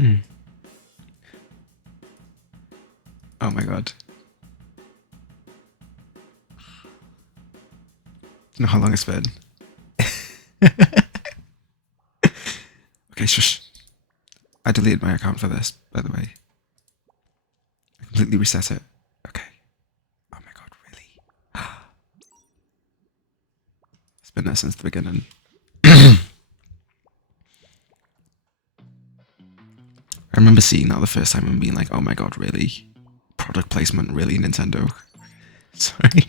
Mm. Oh my god. You know how long it's been? Okay, shush. I deleted my account for this, by the way. I completely reset it. Okay. Oh my god, really? It's been there since the beginning. I remember seeing that the first time and being like, oh my god, really? Product placement, really, Nintendo? Sorry.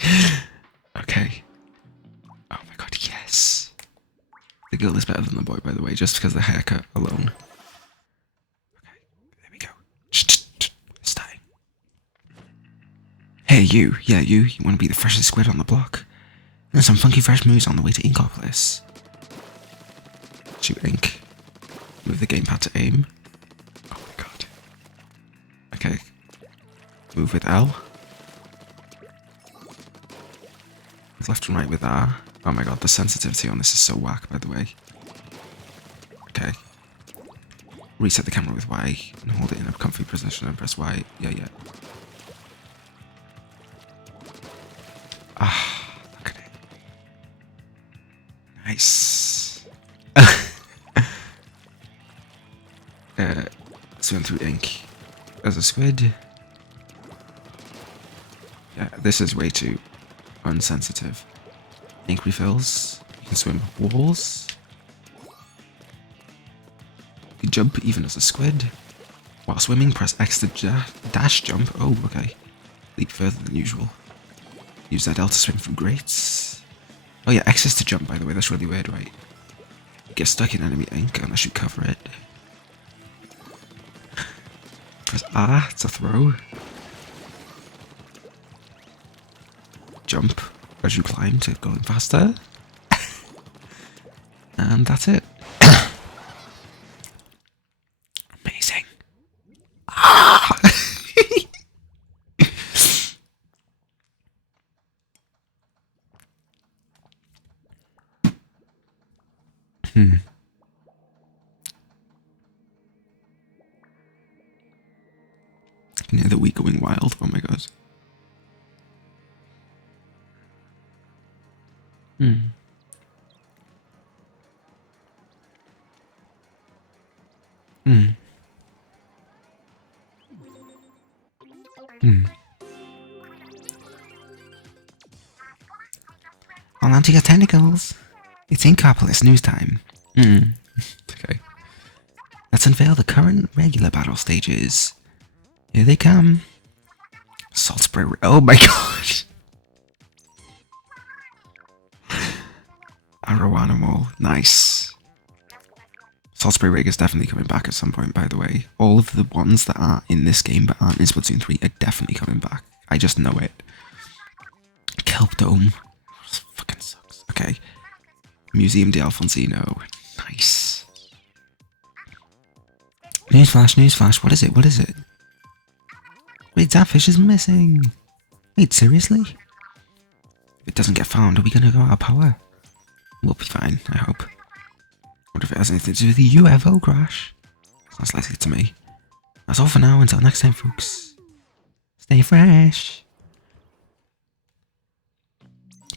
Okay. Oh my god, yes. The girl is better than the boy, by the way, just because of the haircut alone. Okay, there we go. Starting. Hey, you. Yeah, you. You want to be the freshest squid on the block? There's some funky fresh moves on the way to Inkopolis. Shoot ink. Move the gamepad to aim. Oh my god. Okay. Move with L. Move left and right with R. Oh my god, the sensitivity on this is so whack, by the way. Okay. Reset the camera with Y and hold it in a comfy position and press Y. Yeah. Ah, look at it. Nice. Swim through ink as a squid. Yeah, this is way too unsensitive. Ink refills. You can swim up walls. You can jump even as a squid. While swimming, press X to dash jump. Oh, okay. Leap further than usual. Use that L to swim through grates. Oh yeah, X is to jump, by the way. That's really weird, right? Get stuck in enemy ink unless you cover it. Press R to throw. Jump as you climb to go faster. And that's it. Amazing. Ah! I can hear the Wii going wild. Oh my god. Hold on to your tentacles. It's Inkopolis news time. Okay. Let's unveil the current regular battle stages. Here they come. Salt spray. Oh my gosh. Aroanimal. Nice. Salt spray rig is definitely coming back at some point, by the way. All of the ones that are in this game but aren't in Splatoon 3 are definitely coming back. I just know it. Kelp Dome. This fucking sucks. Okay. Museum de Alfonsino. Nice. Newsflash. What is it? Wait, that fish is missing. Wait, seriously? If it doesn't get found, are we gonna go out of power? We'll be fine, I hope. What if it has anything to do with the UFO crash? Sounds likely to me. That's all for now, until next time, folks. Stay fresh.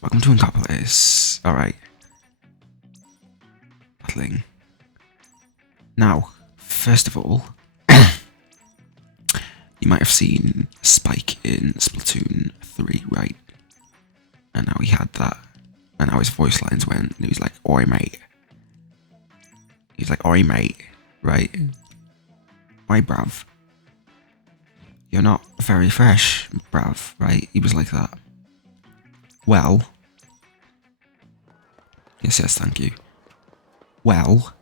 Welcome to Inkopolis. Alright. Battling. Now, first of all, you might have seen Spike in Splatoon 3, right? And now he had that. And how his voice lines went, and he was like, oi mate. He's like, oi mate, right? Oi bruv. You're not very fresh, bruv, right? He was like that. Well. Yes, thank you. Well.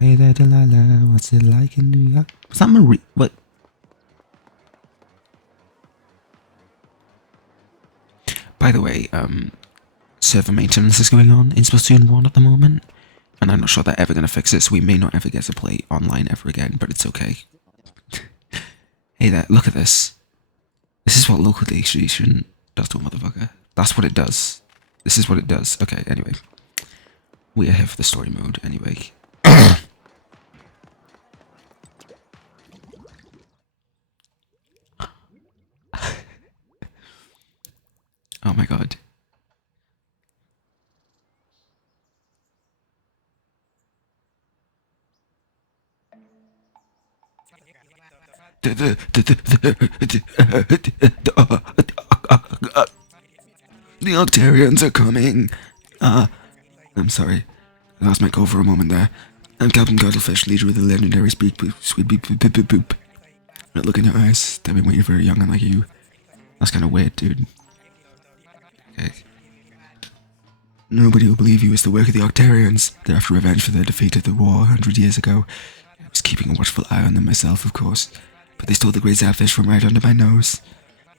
Hey there, Delilah, what's it like in New York? Was that Marie? What? By the way, server maintenance is going on in Splatoon 1 at the moment, and I'm not sure they're ever going to fix it, so we may not ever get to play online ever again, but it's okay. Hey there, look at this. This is what local distribution does to a motherfucker. That's what it does. This is what it does. Okay, anyway. We are here for the story mode, anyway. The Octarians are coming. I'm sorry. I lost my cool for a moment there. I'm Captain Cuttlefish, leader of the legendary sweet beep boop boop boop. Not look in your eyes. They've been waiting for a young'un like you. That's kind of weird, dude. Okay. Nobody will believe you. It's the work of the Octarians. They're after revenge for their defeat at the war 100 years ago. I was keeping a watchful eye on them myself, of course. But they stole the great Zapfish from right under my nose.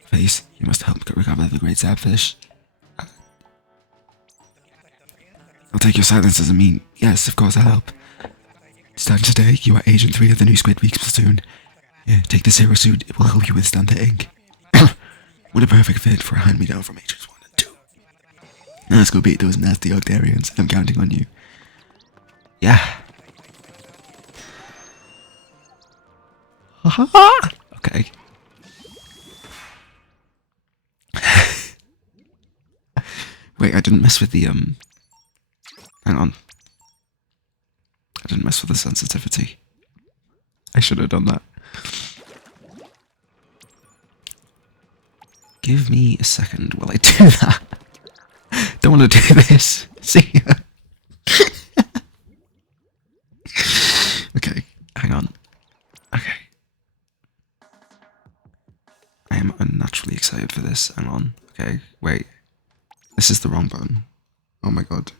Face, you must help recover the great Zapfish. I'll take your silence as a mean. Yes, of course I'll help. Starting today, you are Agent 3 of the new Squid Week Splatoon. Yeah, take the Zero Suit. It will help you withstand the ink. What a perfect fit for a hand-me-down from Agents 1 and 2. Now let's go beat those nasty Octarians. I'm counting on you. Yeah. Okay. Wait, I didn't mess with the, hang on. I didn't mess with the sensitivity. I should have done that. Give me a second while I do that. Don't want to do this. See ya. Okay, hang on. Okay. I am unnaturally excited for this. Hang on. Okay, wait. This is the wrong button. Oh my god.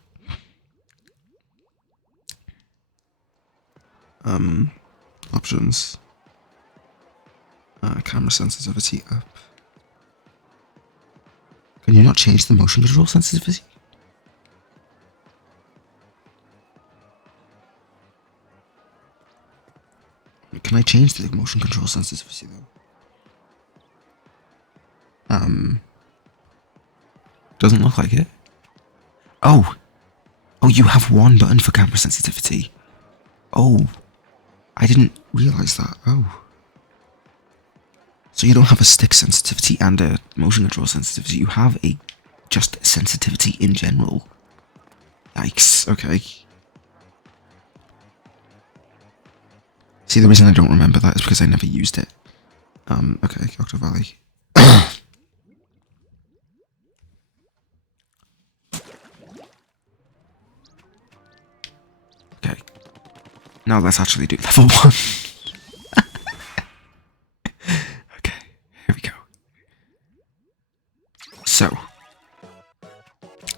Options. Camera sensitivity up. Can you not change the motion control sensitivity? Can I change the motion control sensitivity though? Doesn't look like it. Oh! Oh, you have one button for camera sensitivity. Oh. I didn't realise that. Oh. So you don't have a stick sensitivity and a motion control sensitivity. You have a just sensitivity in general. Yikes. Okay. See, the reason I don't remember that is because I never used it. Okay, Octo Valley. Okay. Now let's actually do level 1. Okay, here we go. So,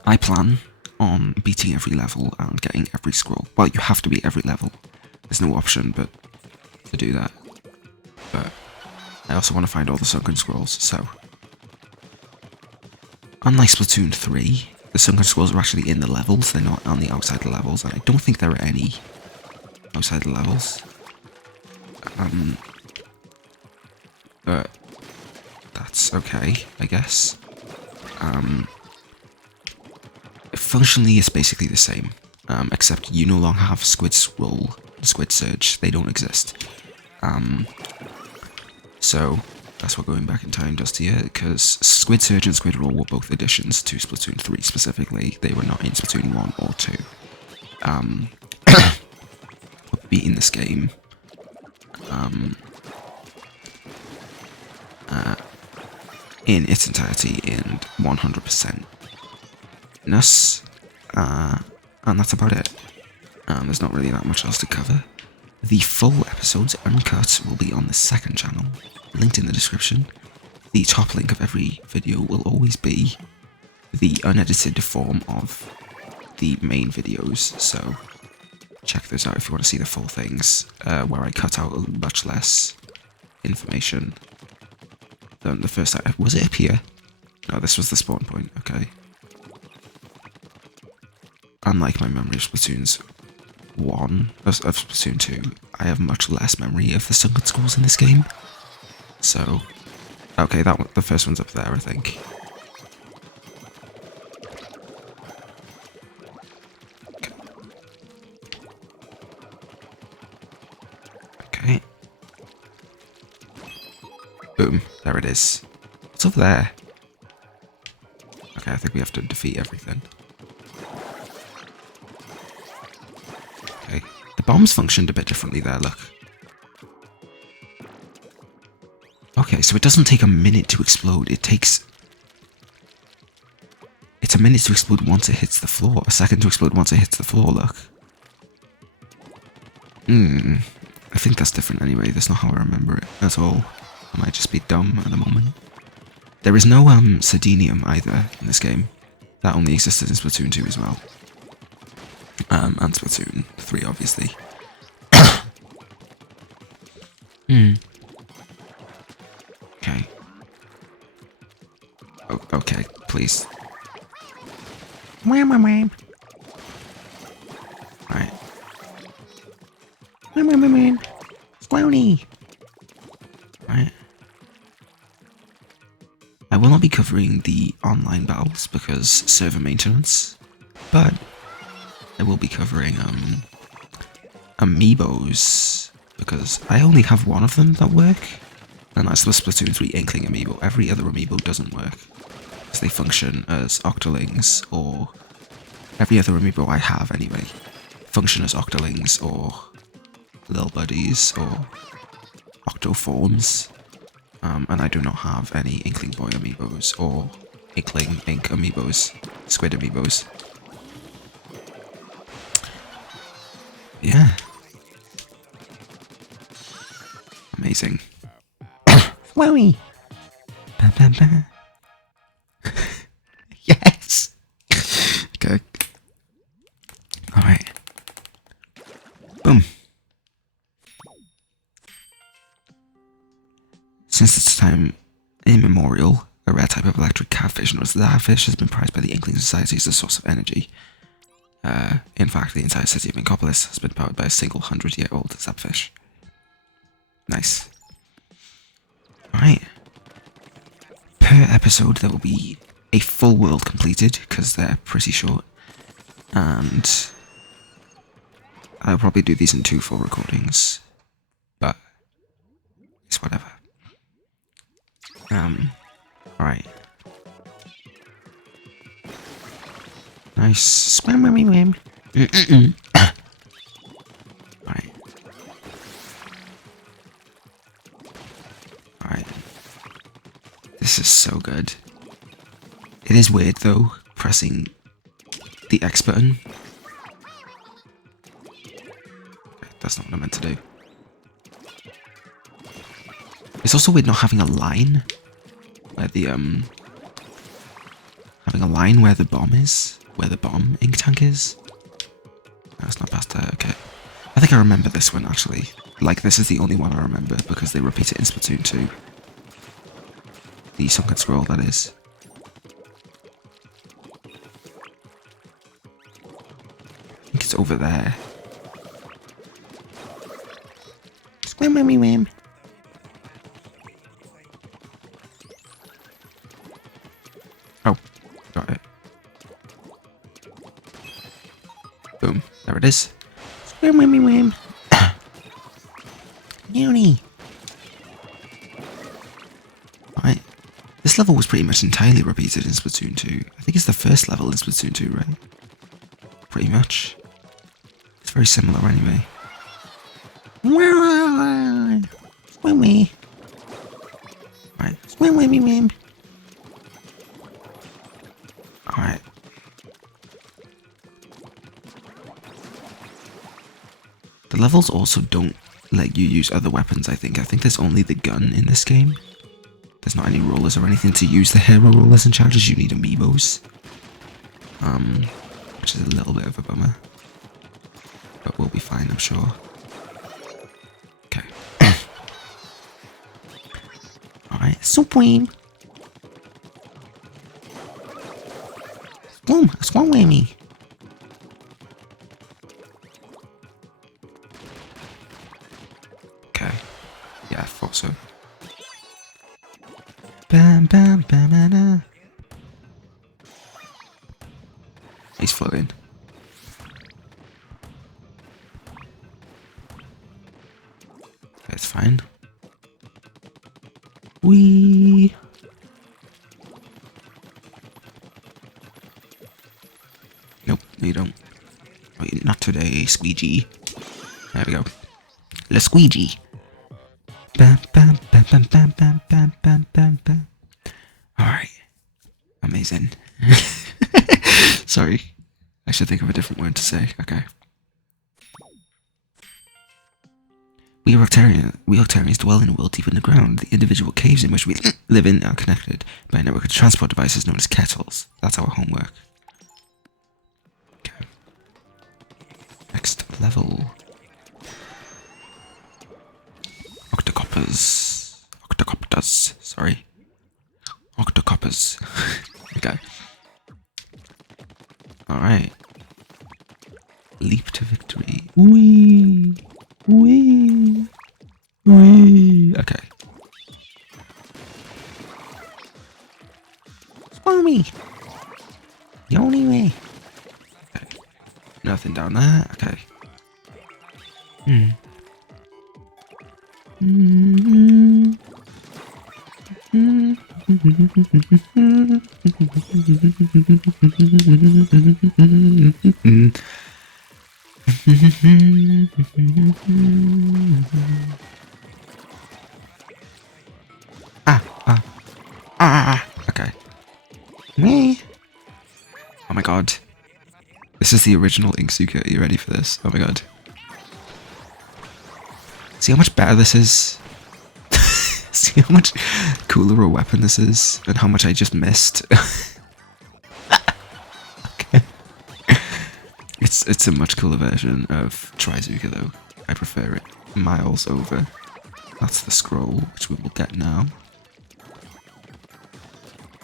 I plan on beating every level and getting every scroll. Well, you have to beat every level. There's no option but to do that. But I also want to find all the sunken scrolls, so... Unlike Splatoon 3, the sunken scrolls are actually in the levels, they're not on the outside of the levels, and I don't think there are any outside the levels. But that's okay, I guess. Functionally, it's basically the same, except you no longer have Squid Scroll, Squid Surge. They don't exist. So that's what going back in time does to you, because Squid Surge and Squid Roll were both additions to Splatoon 3 specifically. They were not in Splatoon 1 or 2. Beating this game in its entirety and 100% ness, and that's about it. There's not really that much else to cover. The full episodes, uncut, will be on the second channel, linked in the description. The top link of every video will always be the unedited form of the main videos, so check those out if you want to see the full things, where I cut out much less information than the first time. Was it up here? No, this was the spawn point, okay. Unlike my memory of Splatoon's 1, of Splatoon 2, I have much less memory of the sunken scrolls in this game. So, okay, that one, the first one's up there, I think. Okay. Boom, there it is. What's over there? Okay, I think we have to defeat everything. Okay, the bombs functioned a bit differently there, look. Okay, so it doesn't take a minute to explode. It's a minute to explode once it hits the floor. A second to explode once it hits the floor, look. I think that's different anyway. That's not how I remember it at all. I might just be dumb at the moment. There is no Sedenium either in this game. That only existed in Splatoon 2 as well. And Splatoon 3, obviously. Okay. Oh, okay, please. Wham, wham, wham. Alright. Wham, wham, wham, wham. Squony. Alright. I will not be covering the online battles because server maintenance, but I will be covering amiibos because I only have one of them that work, and that's the Splatoon 3 Inkling amiibo. Every other amiibo doesn't work because they function as octolings, or every other amiibo I have anyway function as octolings or little buddies or octoforms. And I do not have any Inkling Boy amiibos or Inkling Ink amiibos, Squid amiibos. Yeah. Amazing. Wowie! Ba, ba, ba. Yes! Okay. Alright. Boom. Since its time immemorial, a rare type of electric catfish known as the darfish has been prized by the Inkling Society as a source of energy. In fact, the entire city of Inkopolis has been powered by a single 100-year-old sapfish. Nice. Alright. Per episode, there will be a full world completed, because they're pretty short. And I'll probably do these in 2 full recordings. But it's whatever. Alright. Nice. Swim, wimmy, wim. Alright. Alright. This is so good. It is weird though, pressing the X button. That's not what I meant to do. It's also weird not having a line where the having a line where the bomb is, where the bomb ink tank is. That's not past there. Okay, I think I remember this one actually. Like, this is the only one I remember because they repeat it in Splatoon 2. The sunken scroll, that is. I think it's over there. Swim, wimmy, wim. Oh, got it. Boom. There it is. Swim, wimmy, wim. Uni. Right. This level was pretty much entirely repeated in Splatoon 2. I think it's the first level in Splatoon 2, right? Pretty much. It's very similar anyway. Swimmy. Right. Swim, wimmy, wim. Alright. The levels also don't let you use other weapons, I think. I think there's only the gun in this game. There's not any rollers or anything to use the hero rollers and charges. You need amiibos. Which is a little bit of a bummer. But we'll be fine, I'm sure. Okay. Alright, swim. Swim with me. Okay. Yeah, I thought so. Bam, bam, bam, bam, bam. He's floating. That's fine. Whee! Nope, no you don't. Wait, not today, squeegee. There we go. Le squeegee. Bam, bam, bam, bam, bam, bam, bam, bam, bam, bam. Alright. Amazing. Sorry. I should think of a different word to say. Okay. We Octarians dwell in a world deep underground. The individual caves in which we live in are connected by a network of transport devices known as kettles. That's our homework. Okay. Next level. Octocopters. Sorry. Octocoppers. Okay. Alright. Leap to victory. Wee! Wee! Wee! Okay. Follow me! The only way. Okay. Nothing down there. Okay. Okay. Me? Oh my god. This is the original Inksuka. Are you ready for this? Oh my god. See how much better this is? See how much cooler a weapon this is? And how much I just missed? Okay. It's a much cooler version of Trizuka though. I prefer it miles over. That's the scroll, which we will get now.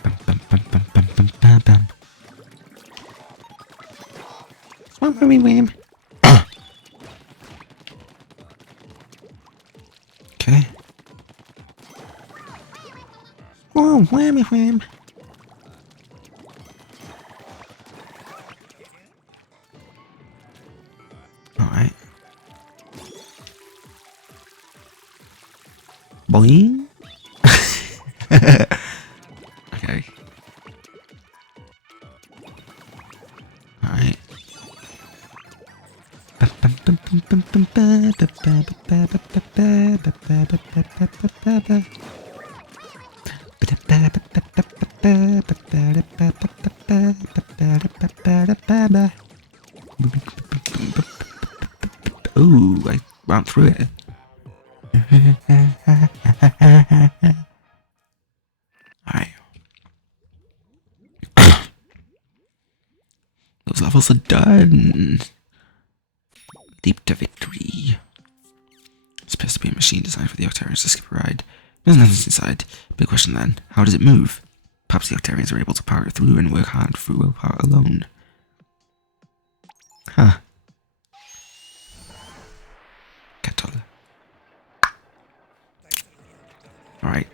Bam, bam, bam, bam, bam, bam, bam, bam. Swamp wham. Okay. Oh, whammy wham. Alright. Boing. Okay. Alright. Ooh, I ran through it. Alright. Those levels are done. Leap to victory. It's supposed to be a machine designed for the Octarians to skip a ride. There's nothing inside. Big question then, how does it move? Perhaps the Octarians are able to power it through and work hard through willpower alone. Huh. Kettle. Alright.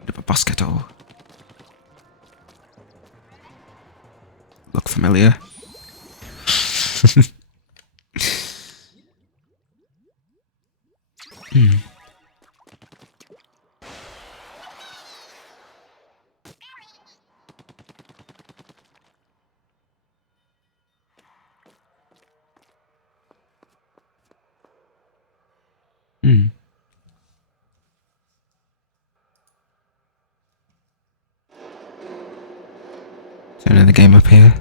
Bit of a boss kettle. Look familiar. Is there another game up here?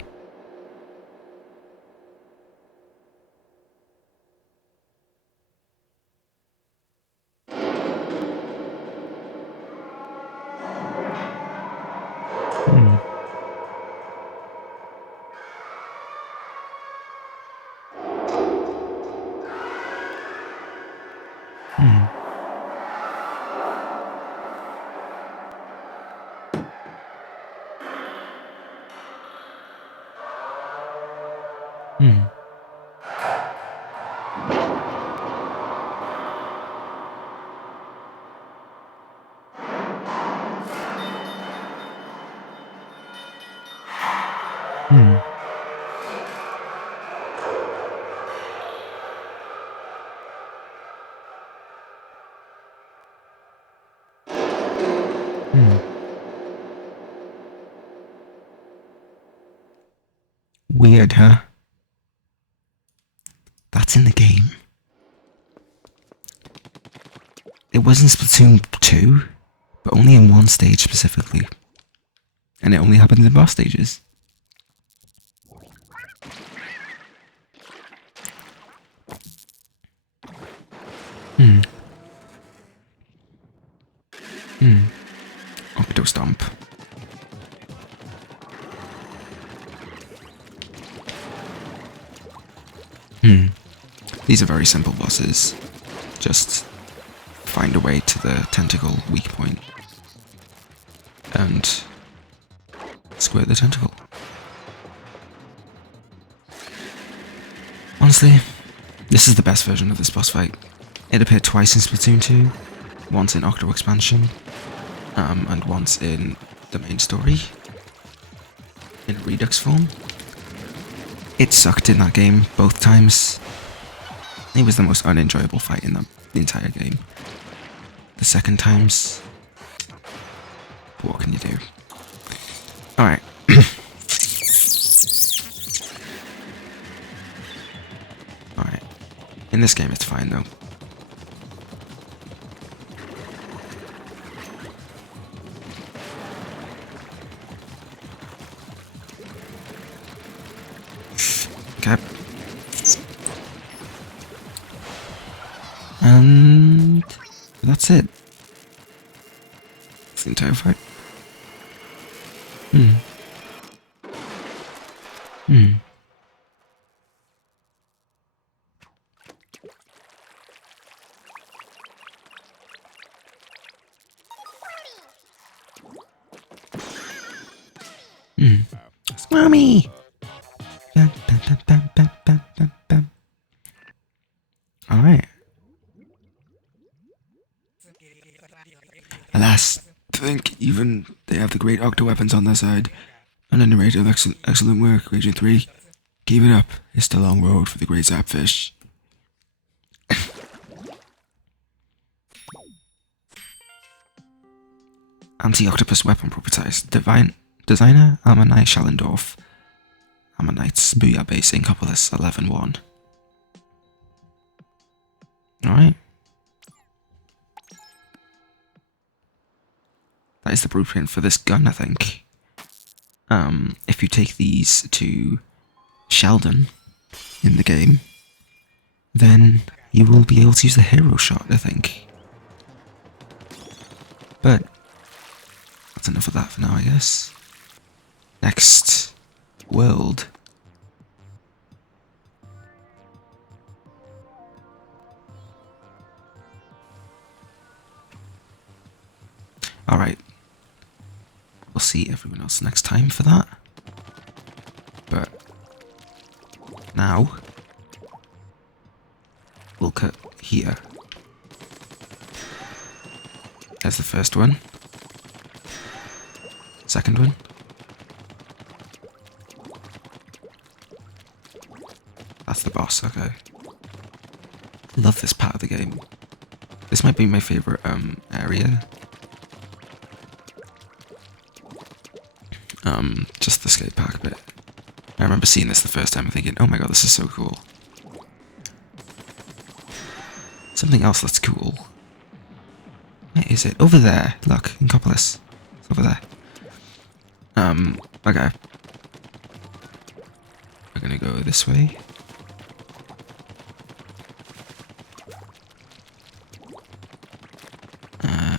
Weird, huh? That's in the game. It was in Splatoon 2, but only in one stage specifically. And it only happens in boss stages. Octo Stomp. These are very simple bosses. Just find a way to the tentacle weak point and squirt the tentacle. Honestly, this is the best version of this boss fight. It appeared twice in Splatoon 2, once in Octo Expansion, and once in the main story, in a Redux form. It sucked in that game both times. It was the most unenjoyable fight in the entire game. The second times, what can you do? Alright. Alright. In this game it's fine though. Okay. And that's it. That's the entire fight. Mommy! Alright. Alas, to think even they have the great octo weapons on their side. Unedited, excellent work, Region 3. Keep it up. It's the long road for the great Zapfish. Anti-octopus weapon prototype. Designer Ammonite Schallendorf. Ammonites Booyah Base Incopolis 11-1. Alright. That is the blueprint for this gun, I think. If you take these to Sheldon in the game, then you will be able to use the hero shot, I think. But that's enough of that for now, I guess. Next world. Alright. We'll see everyone else next time for that. But now we'll cut here. There's the first one. Second one. That's the boss, okay. Love this part of the game. This might be my favourite area. Just the skate park bit. I remember seeing this the first time and thinking, oh my god, this is so cool. Something else that's cool. Where is it? Over there. Look, Incopolis. It's over there. Okay. We're gonna go this way.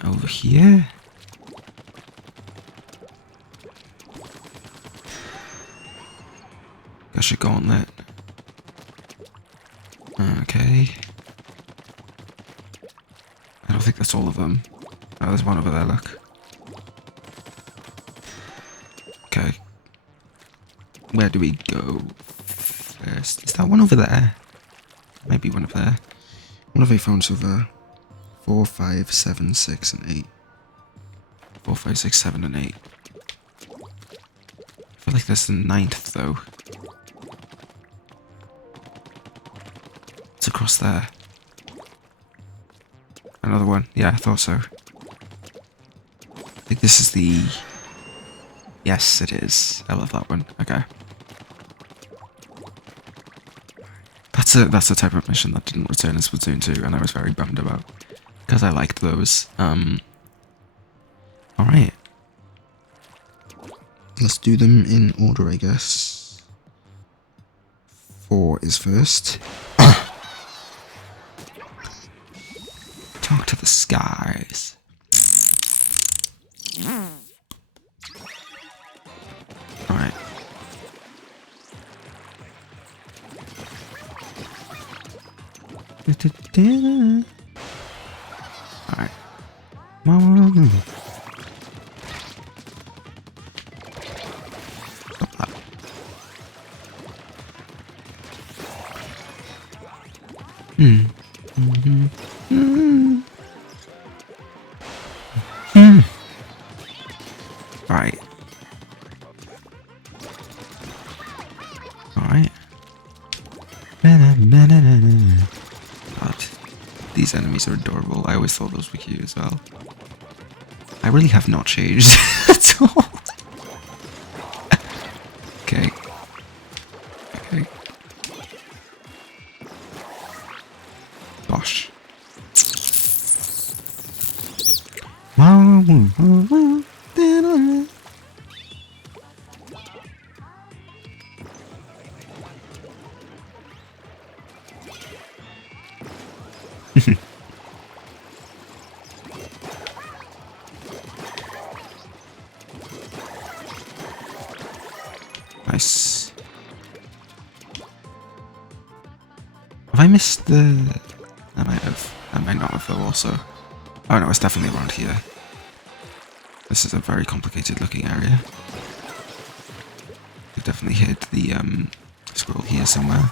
Over here. Gosh, a gauntlet. Okay. I don't think that's all of them. Oh, there's one over there, look. Okay. Where do we go first? Is that one over there? Maybe one over there. What have I found so far? 4, 5, 7, 6, and 8. 4, 5, 6, 7, and 8. I feel like there's the 9th, though. It's across there. Another one. Yeah, I thought so. I think this is the... Yes, it is. I love that one. Okay. That's a type of mission that didn't return in Splatoon 2, and I was very bummed about. because I liked those. Alright. Let's do them in order, I guess. 4 is first. Talk to the skies. Alright. Alright. Mama. Stop that. Alright. Alright. God, these enemies are adorable. I always thought those were cute as well. I really have not changed at all. Okay. Okay. Gosh. Nice. Have I missed the... I might have. I might not have though also. Oh no, it's definitely around here. This is a very complicated looking area. I've definitely hit the scroll here somewhere.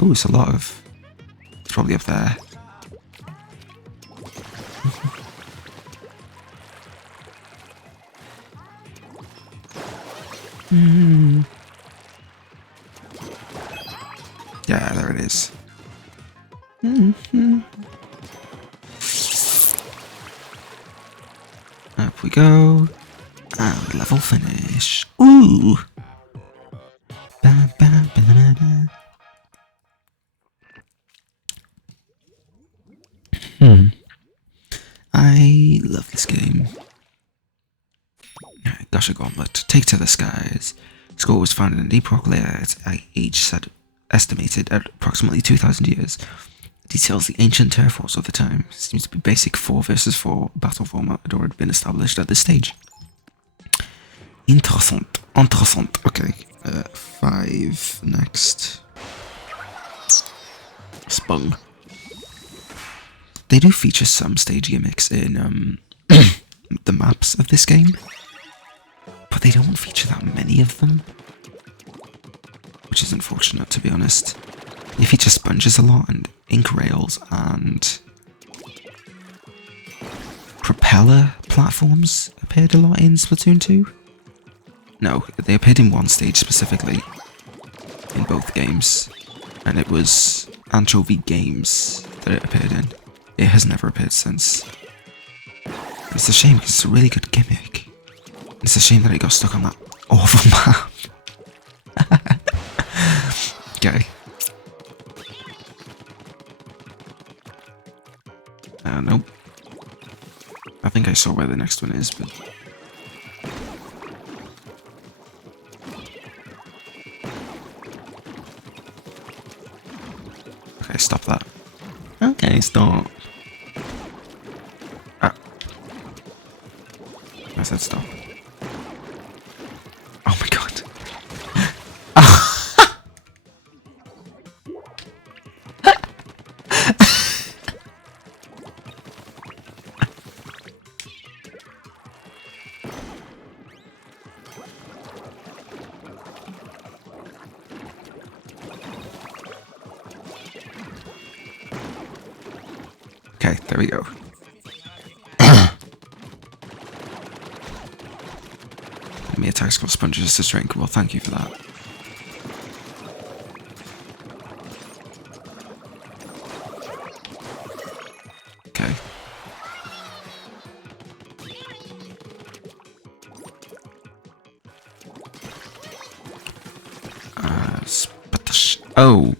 Oh, it's a lot of... It's probably up there. Yeah, there it is. Up we go. And level finish. Ooh! Ba, ba, ba, ba, ba. I love this game. Dasher Gauntlet, Take to the Skies. Score was founded in April at age estimated at approximately 2,000 years. Details the ancient turf wars of the time. Seems to be basic 4 versus 4 battle format had already been established at this stage. Interessant. Interessant. Okay. 5 next. Spung. They do feature some stage gimmicks in the maps of this game, but they don't feature that many of them, which is unfortunate, to be honest. They feature sponges a lot, and ink rails, and propeller platforms appeared a lot in Splatoon 2. No, they appeared in one stage specifically, in both games, and it was Anchovy Games that it appeared in. It has never appeared since. It's a shame because it's a really good gimmick. It's a shame that it got stuck on that awful map. Okay. Nope. I think I saw where the next one is, but... Okay, stop that. Okay, stop. Ah. I said stop. Oh my god. Okay, there we go. Me attacks got sponges to drink. Well, thank you for that. Okay. Oh.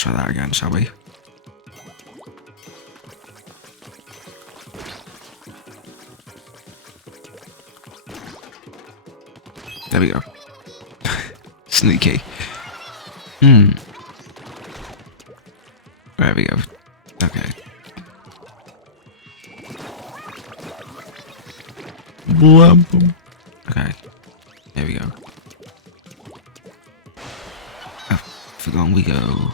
Let's try that again, shall we? There we go. Sneaky. There we go. Okay. Okay. There we go. Oh, for long we go.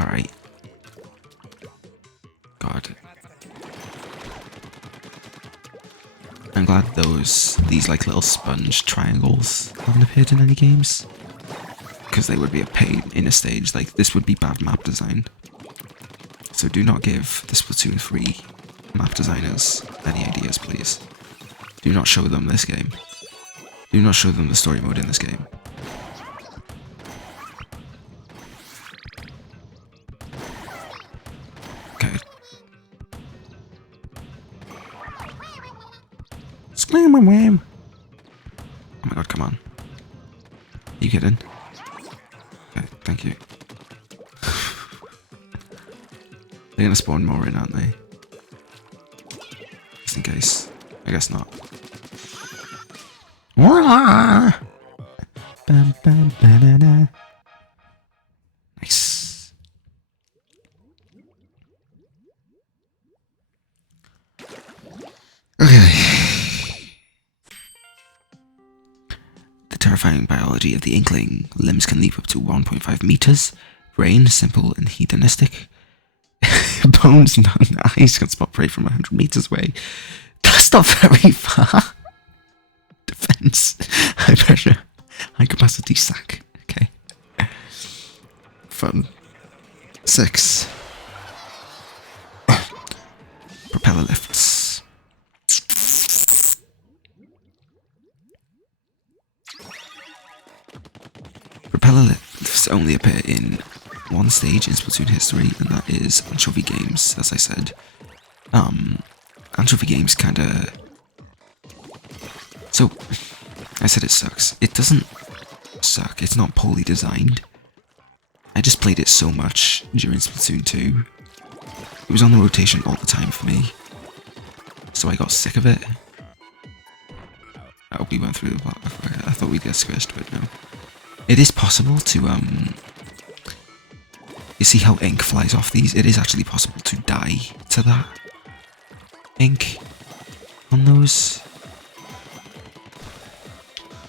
Alright. God. I'm glad these like little sponge triangles haven't appeared in any games. Because they would be a pain in a stage. Like, this would be bad map design. So do not give the Splatoon 3 map designers any ideas, please. Do not show them this game. Do not show them the story mode in this game. Okay. Scream and wham! Oh my god, come on. Are you kidding? Okay, thank you. They're gonna spawn more in, aren't they? Just in case. I guess not. Nice. Okay. The terrifying biology of the Inkling. Limbs can leap up to 1.5 meters. Brain, simple and hedonistic. Bones, not eyes, can spot prey from 100 meters away. That's not very far. Defense, high pressure, high capacity sack. Okay. Fun. 6. Propeller lifts. Propeller lifts only appear in one stage in Splatoon history, and that is Anchovy Games, as I said. Anchovy Games kinda... So, I said it sucks. It doesn't suck, it's not poorly designed. I just played it so much during Splatoon 2. It was on the rotation all the time for me. So I got sick of it. Oh, we went through the block. I thought we'd get squished, but no. It is possible to, you see how ink flies off these? It is actually possible to die to that ink on those.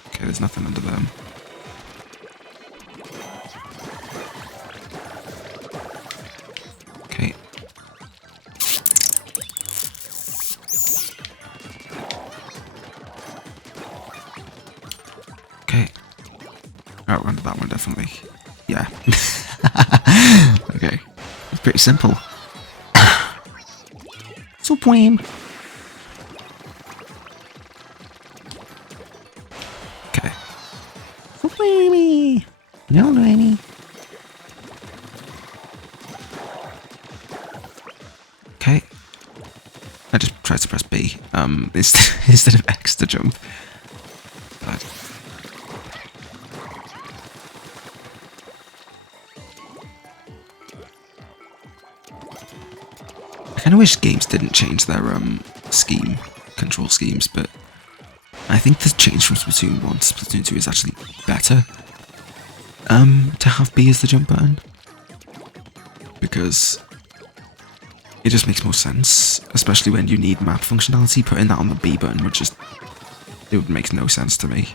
Okay, there's nothing under them. Okay. Okay. Oh, under that one, definitely. Yeah. Okay. It's pretty simple. So poem. Okay. So poemy. No, Lenny. Okay. I just tried to press B. Instead of X to jump. But I kind of wish games didn't change their control schemes, but I think the change from Splatoon 1 to Splatoon 2 is actually better. To have B as the jump button, because it just makes more sense, especially when you need map functionality. Putting that on the B button would make no sense to me.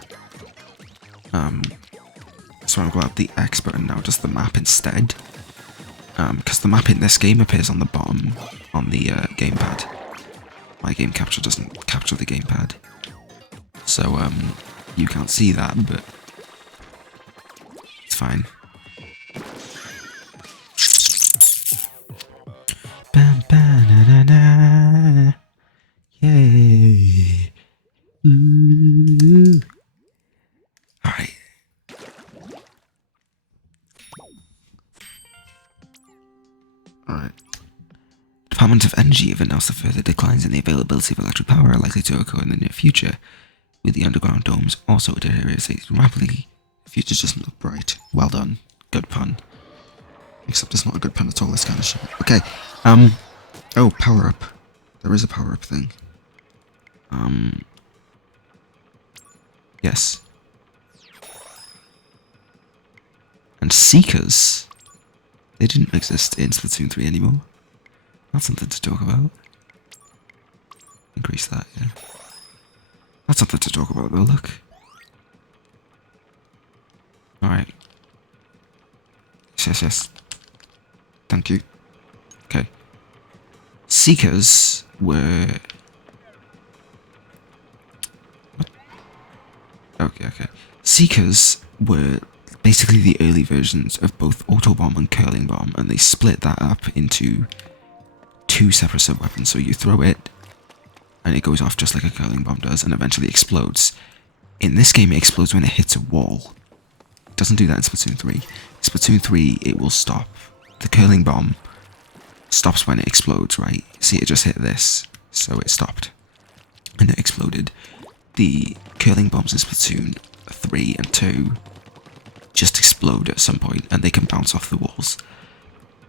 So I'm glad the X button now does the map instead. Because the map in this game appears on the bottom on the gamepad. My game capture doesn't capture the gamepad, so you can't see that, but it's fine. Bam, ba, na, na, na. Yay! Ooh. All right. Alright. Department of Energy have announced that further declines in the availability of electric power are likely to occur in the near future, with the underground domes also deteriorating rapidly. The future doesn't look bright. Well done. Good pun. Except it's not a good pen at all, this kind of shit. Okay, oh, power up. There is a power up thing. Yes. And Seekers, they didn't exist in Splatoon 3 anymore. That's something to talk about. Increase that, yeah. That's something to talk about though, look. Alright. Yes, yes. Thank you. Okay. Seekers were... What? Okay. Seekers were basically the early versions of both Autobomb and Curling Bomb, and they split that up into two separate sub-weapons. So you throw it, and it goes off just like a Curling Bomb does, and eventually explodes. In this game, it explodes when it hits a wall. It doesn't do that in Splatoon 3. In Splatoon 3, it will stop. The Curling Bomb stops when it explodes, right? See, it just hit this, so it stopped. And it exploded. The Curling Bombs in Splatoon 3 and 2 just explode at some point, and they can bounce off the walls.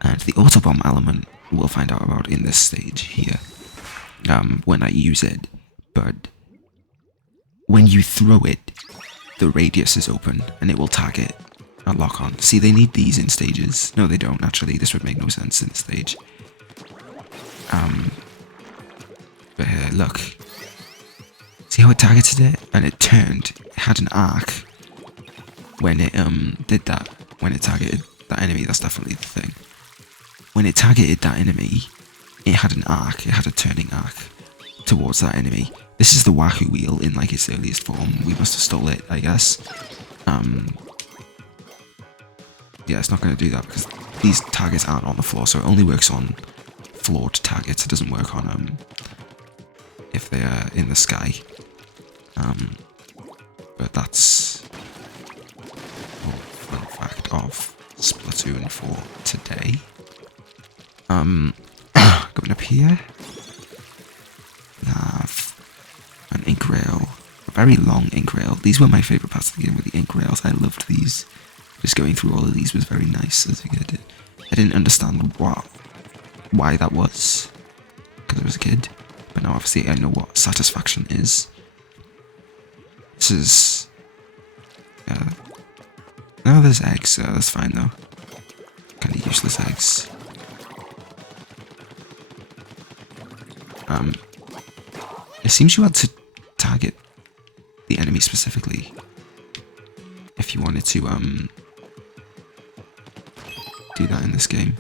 And the Autobomb element, we'll find out about in this stage here, when I use it. But when you throw it, the radius is open, and it will target a lock-on. See, they need these in stages. No, they don't, actually. This would make no sense in the stage. But here, look. See how it targeted it? And it turned. It had an arc when it did that. When it targeted that enemy. That's definitely the thing. When it targeted that enemy, it had an arc. It had a turning arc towards that enemy. This is the Wahoo wheel in like its earliest form. We must have stole it, I guess. Yeah, it's not going to do that because these targets aren't on the floor, so it only works on floored targets. It doesn't work on if they are in the sky. But that's a fun fact of Splatoon for today. Going up here, we have an ink rail, a very long ink rail. These were my favourite parts of the game, with the ink rails. I loved these. Just going through all of these was very nice as a kid. I didn't understand why that was, because I was a kid. But now obviously I know what satisfaction is. This is... no, there's eggs, that's fine though. Kinda useless eggs. It seems you had to target the enemy specifically if you wanted to do that in this game.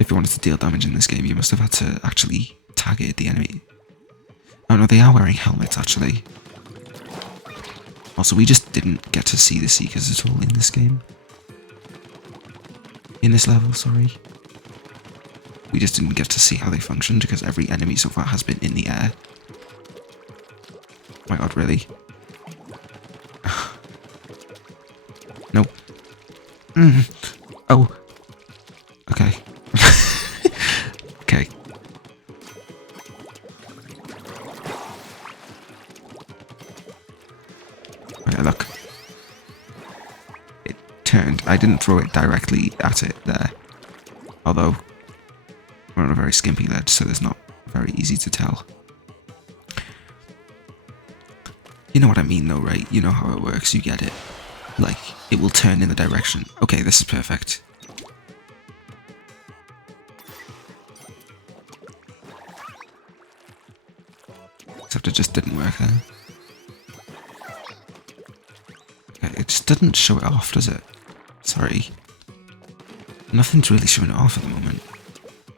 If you wanted to deal damage in this game, you must have had to actually target the enemy. Oh no, they are wearing helmets actually. Also, we just didn't get to see the Seekers at all in this game. In this level, sorry. We just didn't get to see how they functioned because every enemy so far has been in the air. Oh my god, really? No. Oh. Okay. Okay. Okay, look. It turned. I didn't throw it directly at it there. Although, we're on a very skimpy ledge, so it's not very easy to tell. You know what I mean though, right? You know how it works, you get it. Like, it will turn in the direction. Okay, this is perfect. Except it just didn't work there. Okay, it just didn't show it off, does it? Sorry. Nothing's really showing it off at the moment.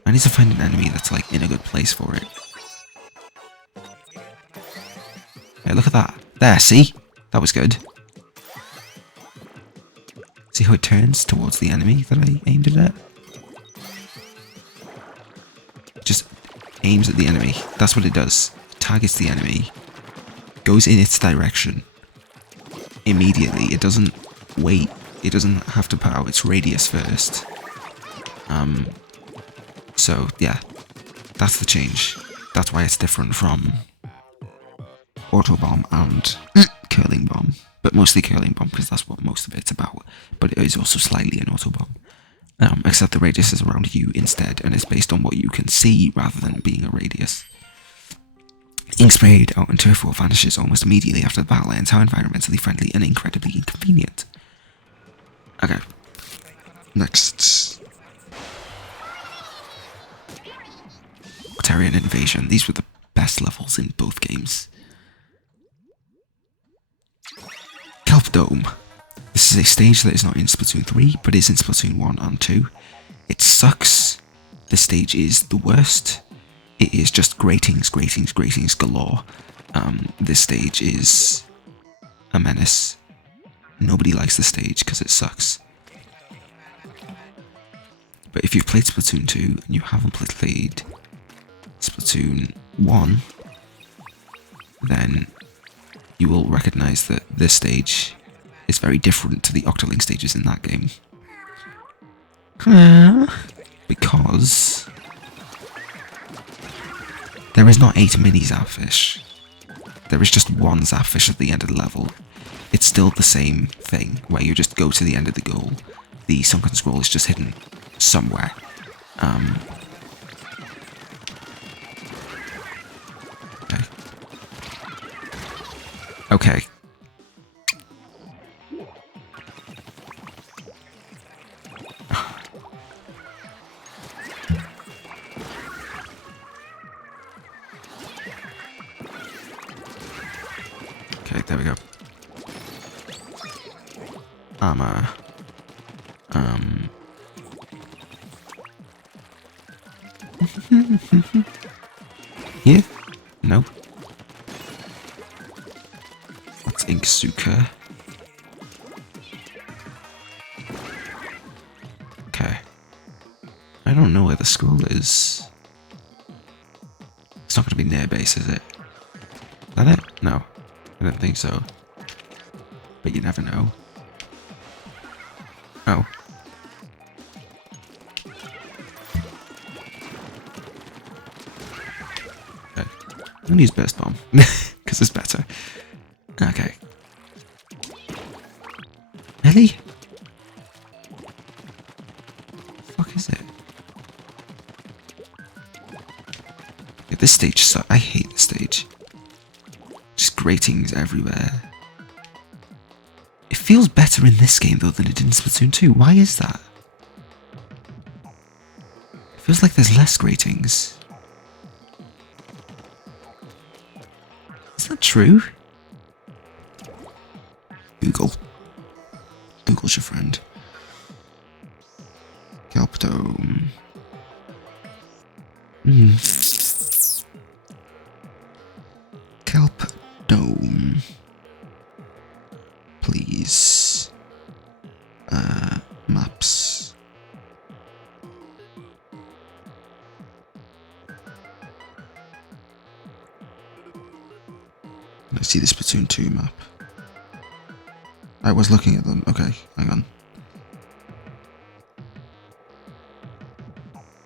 I need to find an enemy that's like in a good place for it. Hey, look at that. There, see? That was good. See how it turns towards the enemy that I aimed it at? It just aims at the enemy. That's what it does. It targets the enemy. Goes in its direction. Immediately. It doesn't wait. It doesn't have to put out its radius first. So, yeah. That's the change. That's why it's different from Autobomb and Curling Bomb. But mostly Curling Bomb, because that's what most of it's about. But it is also slightly an Autobomb. except the radius is around you instead, and it's based on what you can see rather than being a radius. Ink sprayed out and turf war vanishes almost immediately after the battle ends. How environmentally friendly and incredibly inconvenient. Okay. Next. Octarian Invasion. These were the best levels in both games. Kelp Dome. This is a stage that is not in Splatoon 3, but is in Splatoon 1 and 2. It sucks. This stage is the worst. It is just gratings galore. This stage is a menace. Nobody likes the stage because it sucks. But if you've played Splatoon 2 and you haven't played Splatoon 1, then you will recognize that this stage is very different to the Octoling stages in that game. Because there is not 8 mini Zapfish. There is just one Zapfish at the end of the level. It's still the same thing, where you just go to the end of the goal. The sunken scroll is just hidden somewhere. Okay. Okay, there we go. Armor. Here? No. That's Inksuka. Okay. I don't know where the scroll is. It's not going to be near base, is it? Is that it? No. I don't think so. But you never know. Oh. Okay. I'm gonna use Burst Bomb. Because it's better. Okay. Really? What the fuck is it? Yeah, this stage sucks. I hate this stage. Just gratings everywhere. It feels better in this game though than it did in Splatoon 2. Why is that? It feels like there's less gratings. Is that true? Google. Google's your friend. Kelp Dome. Kelp Dome. Please. Maps. I see the Splatoon 2 map. I was looking at them. Okay, hang on.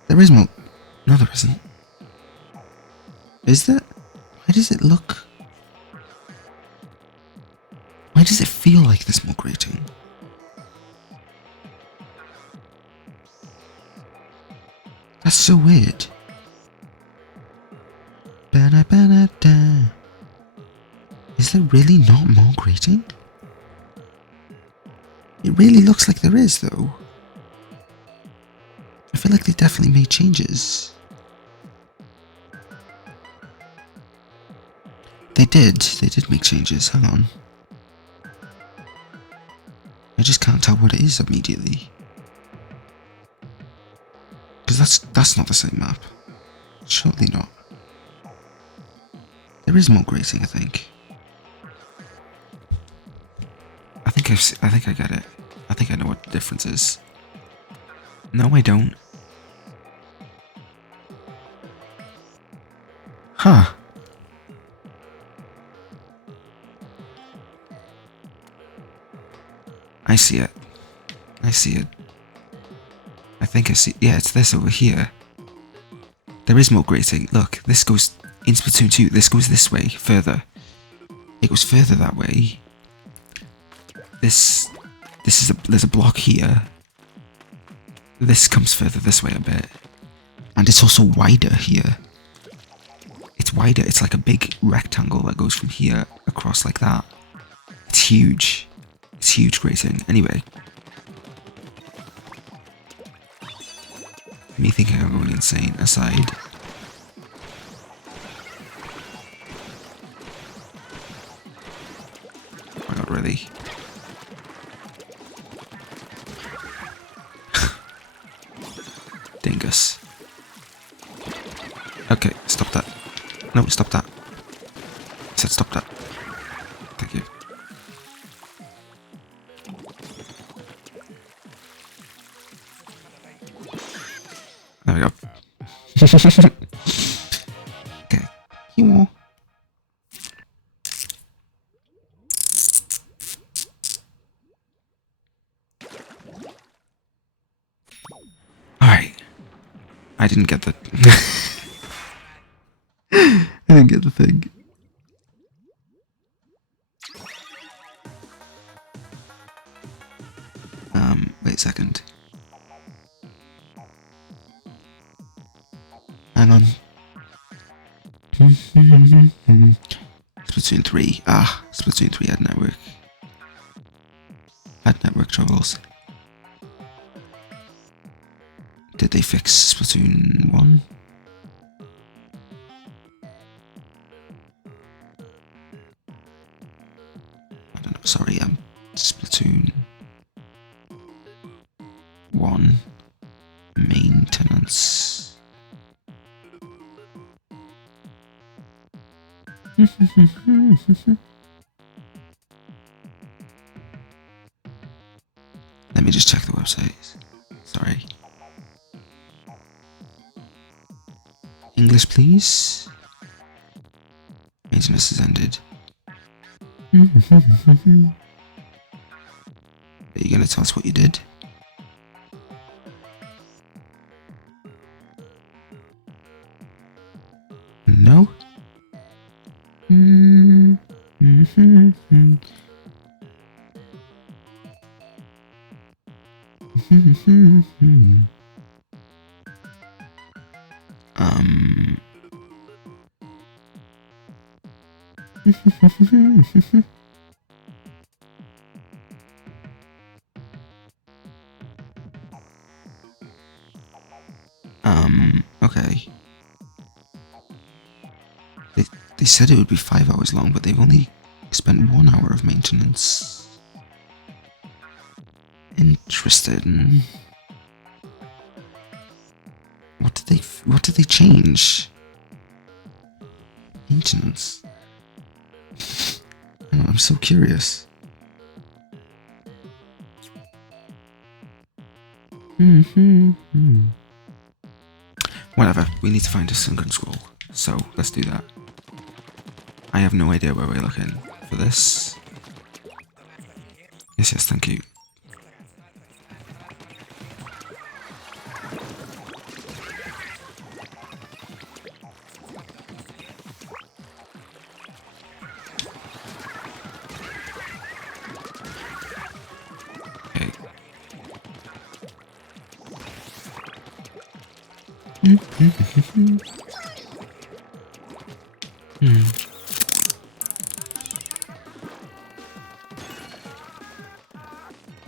There is more. No, there isn't. Is there? Why does it look? Why does it feel like there's more grating? That's so weird. Ba-da-ba-da-da. Is there really not more grating? It really looks like there is, though. I feel like they definitely made changes. They did make changes, hang on. I just can't tell what it is immediately. Because that's not the same map. Surely not. There is more grating, I think. I think I get it. I think I know what the difference is. No, I don't. Huh. I see it. I see it. I think I see. Yeah, it's this over here. There is more grating. Look, this goes in Splatoon 2. This goes this way, further. It goes further that way. This is there's a block here. this comes further this way a bit. And it's also wider here. It's wider. It's like a big rectangle that goes from here across like that. It's huge. It's huge grating. Anyway. Me thinking I'm going insane aside. Oh my god, really? Dingus. Okay, stop that. No, stop that. I said stop that. Thank you. There we go. Okay. You. Alright. I didn't get the... I didn't get the thing. Wait a second. Hang on. Splatoon 3. Splatoon 3 had network. Had network troubles. Did they fix Splatoon 1? I don't know, sorry, Splatoon 1 maintenance. Let me just check the website. Sorry. English, please. Maintenance has ended. Are you gonna tell us what you did? No? Okay. They said it would be 5 hours long, but they've only spent 1 hour of maintenance. Interesting. What did they change? Maintenance. I know, I'm so curious. Whatever, we need to find a sunken scroll, so let's do that. I have no idea where we're looking for this. Yes, thank you.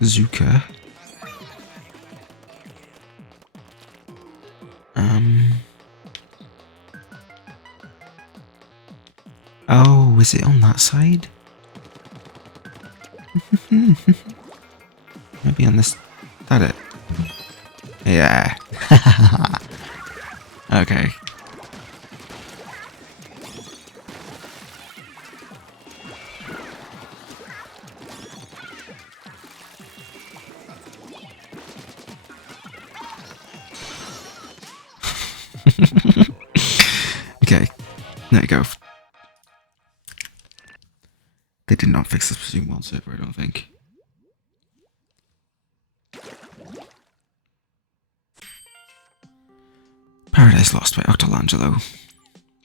Zuka. Oh, is it on that side? Maybe on this. That it? Yeah. Okay. Okay, there you go. They did not fix the Splatoon 1 server, I don't think. Paradise Lost by Octolangelo.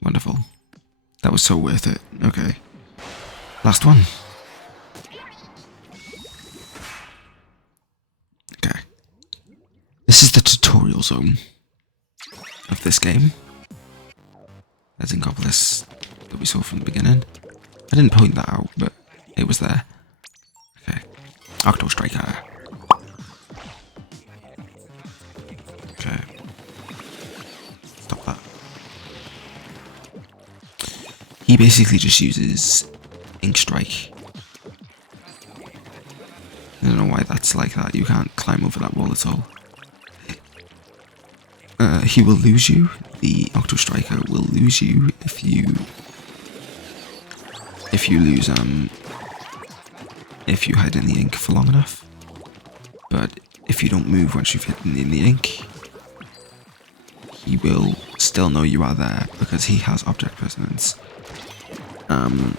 Wonderful. That was so worth it. Okay. Last one. Okay. This is the tutorial zone of this game. There's Inkopolis that we saw from the beginning. I didn't point that out, but it was there. Okay. Octo Striker. Okay. Stop that. He basically just uses Ink Strike. I don't know why that's like that. You can't climb over that wall at all. He will lose you. The Octo Striker will lose you if you lose if you hide in the ink for long enough. But if you don't move once you've hidden in the ink, he will still know you are there because he has object resonance. In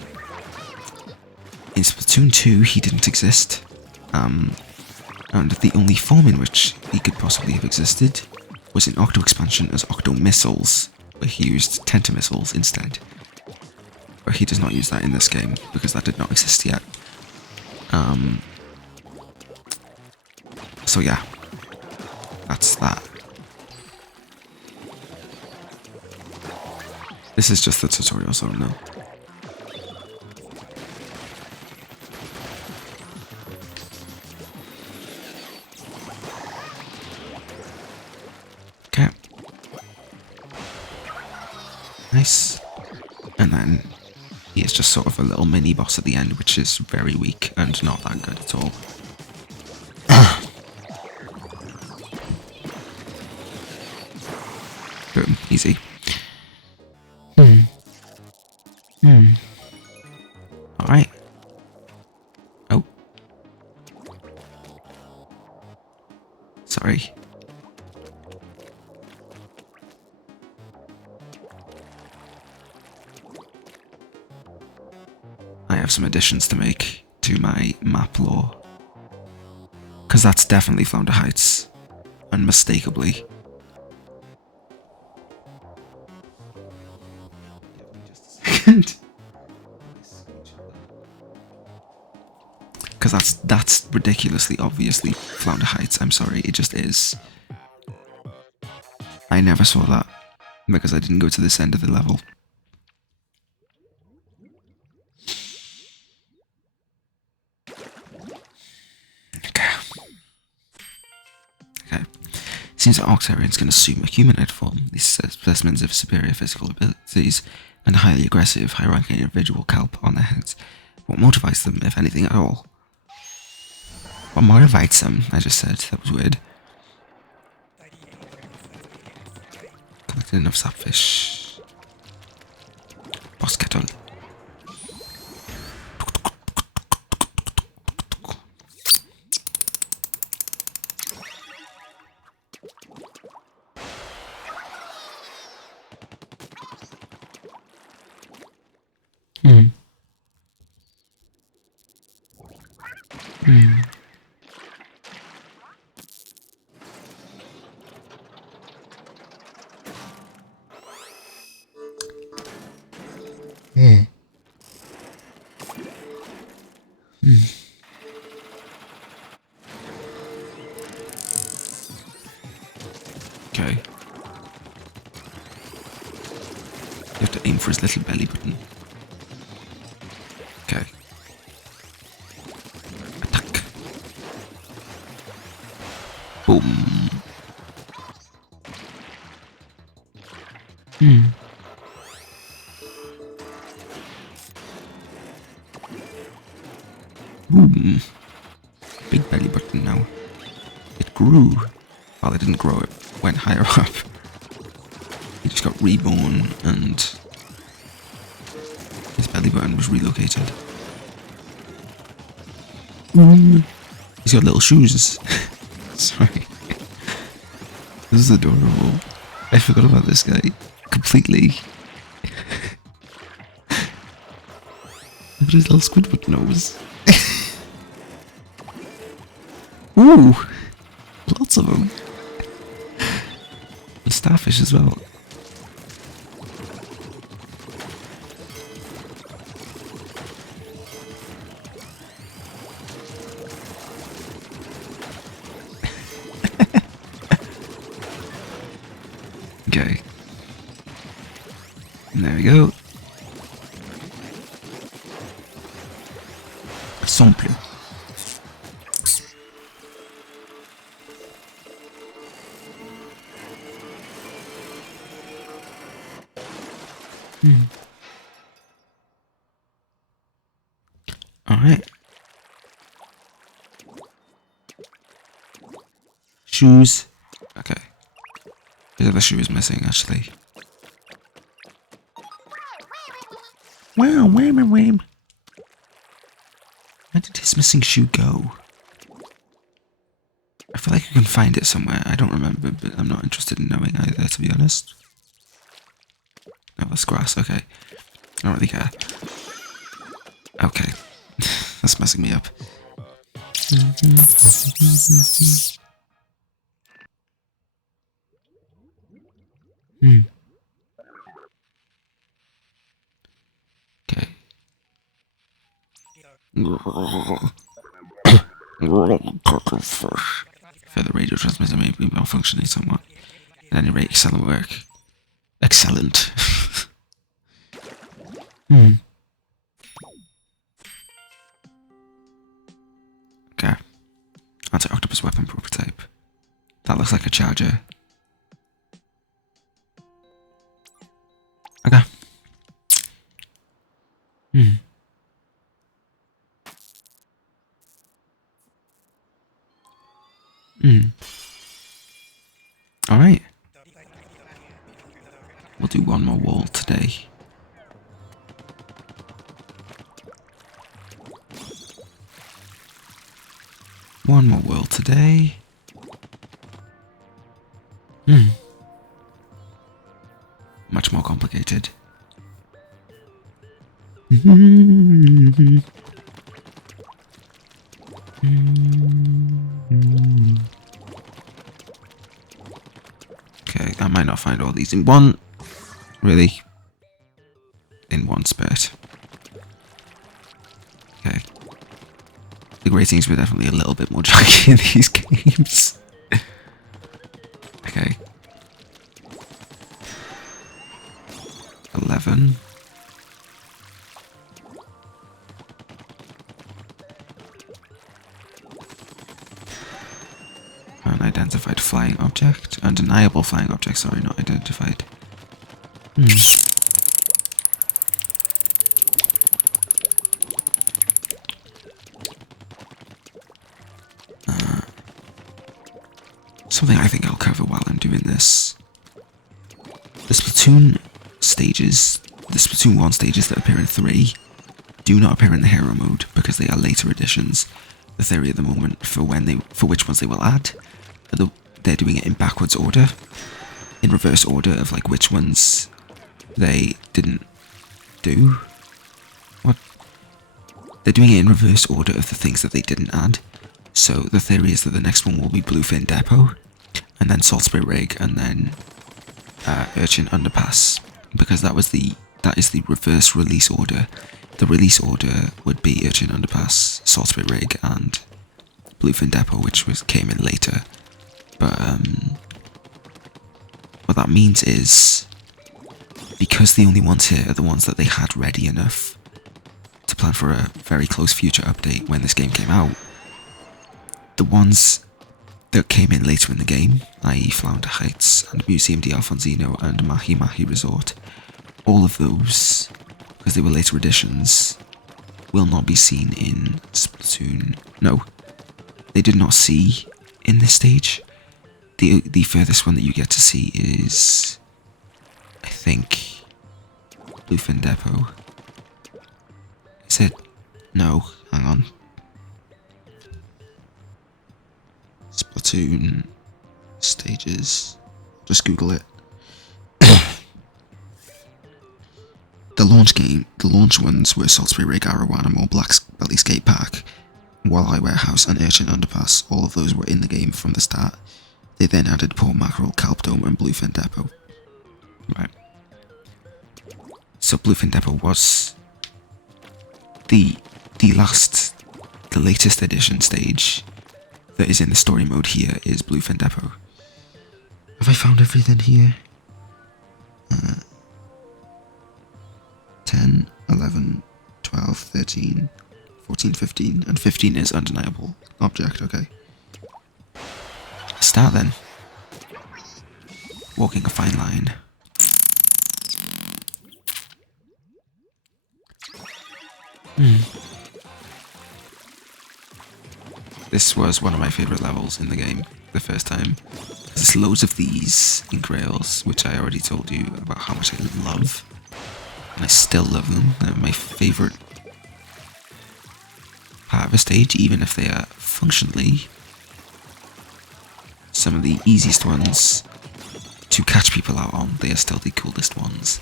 Splatoon 2 he didn't exist. And the only form in which he could possibly have existed was in Octo Expansion as Octo Missiles, where he used Tentamissiles instead. But he does not use that in this game, because that did not exist yet. So yeah, that's that. This is just the tutorial zone now. Okay. Nice. And then he is just sort of a little mini boss at the end, which is very weak and not that good at all. Boom, easy. Alright. Oh. Sorry. I have some additions to make to my map lore. Because that's definitely Flounder Heights. Unmistakably. Because that's ridiculously obviously Flounder Heights. I'm sorry, it just is. I never saw that because I didn't go to this end of the level. Okay. Seems that Oxarians can assume a humanoid form. These specimens of superior physical abilities and highly aggressive, high-ranking individual kelp on their heads. What motivates them, if anything at all? What motivates them? I just said. That was weird. Collected enough sapfish. Boss kettle. Okay. You have to aim for his little belly button. Okay. Attack. Boom. Boom. Big belly button now. It grew. Well, it didn't grow, it went higher up. He just got reborn and his belly button was relocated. He's got little shoes. Sorry. This is adorable. I forgot about this guy completely. Look at his little Squidward nose. Ooh! Lots of them. And starfish as well. Okay. And there we go. Simple. Alright. Shoes. Okay. These are the shoes missing, actually. Wow, wham, wham. Where did his missing shoe go? I feel like you can find it somewhere. I don't remember, but I'm not interested in knowing either, to be honest. No, that's grass. Okay. I don't really care. Okay. That's messing me up. Okay. Further radio transmitter may be malfunctioning somewhat. At any rate, excellent work. Excellent. Okay. Anti-octopus weapon prototype. That looks like a charger. Okay. Alright. We'll do one more wall today. One more world today. Much more complicated. Okay, I might not find all these in one. Really? In one spurt. Okay. The ratings were definitely a little bit more janky in these games. Okay. 11. Unidentified flying object. Undeniable flying object, sorry, not identified. Something I think I'll cover while I'm doing this. The Splatoon stages, the Splatoon 1 stages that appear in 3, do not appear in the hero mode because they are later additions. The theory at the moment for which ones they will add, they're doing it in backwards order, in reverse order of like which ones they didn't do. What? They're doing it in reverse order of the things that they didn't add. So the theory is that the next one will be Bluefin Depot, and then Salisbury Rig, and then Urchin Underpass, because that is the reverse release order. The release order would be Urchin Underpass, Salisbury Rig, and Bluefin Depot, which came in later. But what that means is, because the only ones here are the ones that they had ready enough to plan for a very close future update when this game came out, the ones that came in later in the game, i.e. Flounder Heights and Museum di Alfonsino and Mahi Mahi Resort, all of those, because they were later additions, will not be seen in Splatoon. No, they did not see in this stage. The furthest one that you get to see is, I think, Bluefin Depot. Is it? No, hang on. Splatoon stages. Just Google it. The launch ones were Salisbury Rig, Arrow Animal, Black Belly Skate Park, Walleye Warehouse, and Urchin Underpass. All of those were in the game from the start. They then added Port Mackerel, Kelp Dome, and Bluefin Depot. Right. So Bluefin Depot was the latest edition stage that is in the story mode here is Bluefin Depot. Have I found everything here? 13, 14, 15, and 15 is undeniable object, okay. Start then. Walking a fine line. This was one of my favourite levels in the game the first time. There's loads of these ink rails, which I already told you about how much I love. And I still love them. They're my favourite part of a stage, even if they are functionally some of the easiest ones to catch people out on. They are still the coolest ones.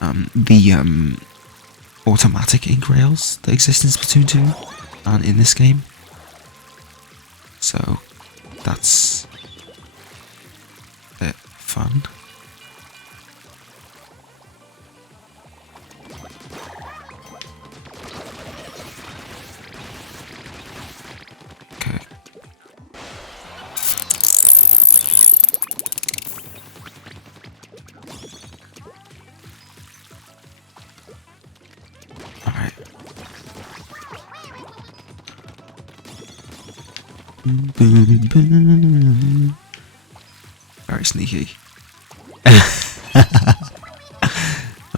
The automatic ink rails that exist in Splatoon 2 aren't in this game. So that's a bit fun. Okay. Alright. Very sneaky.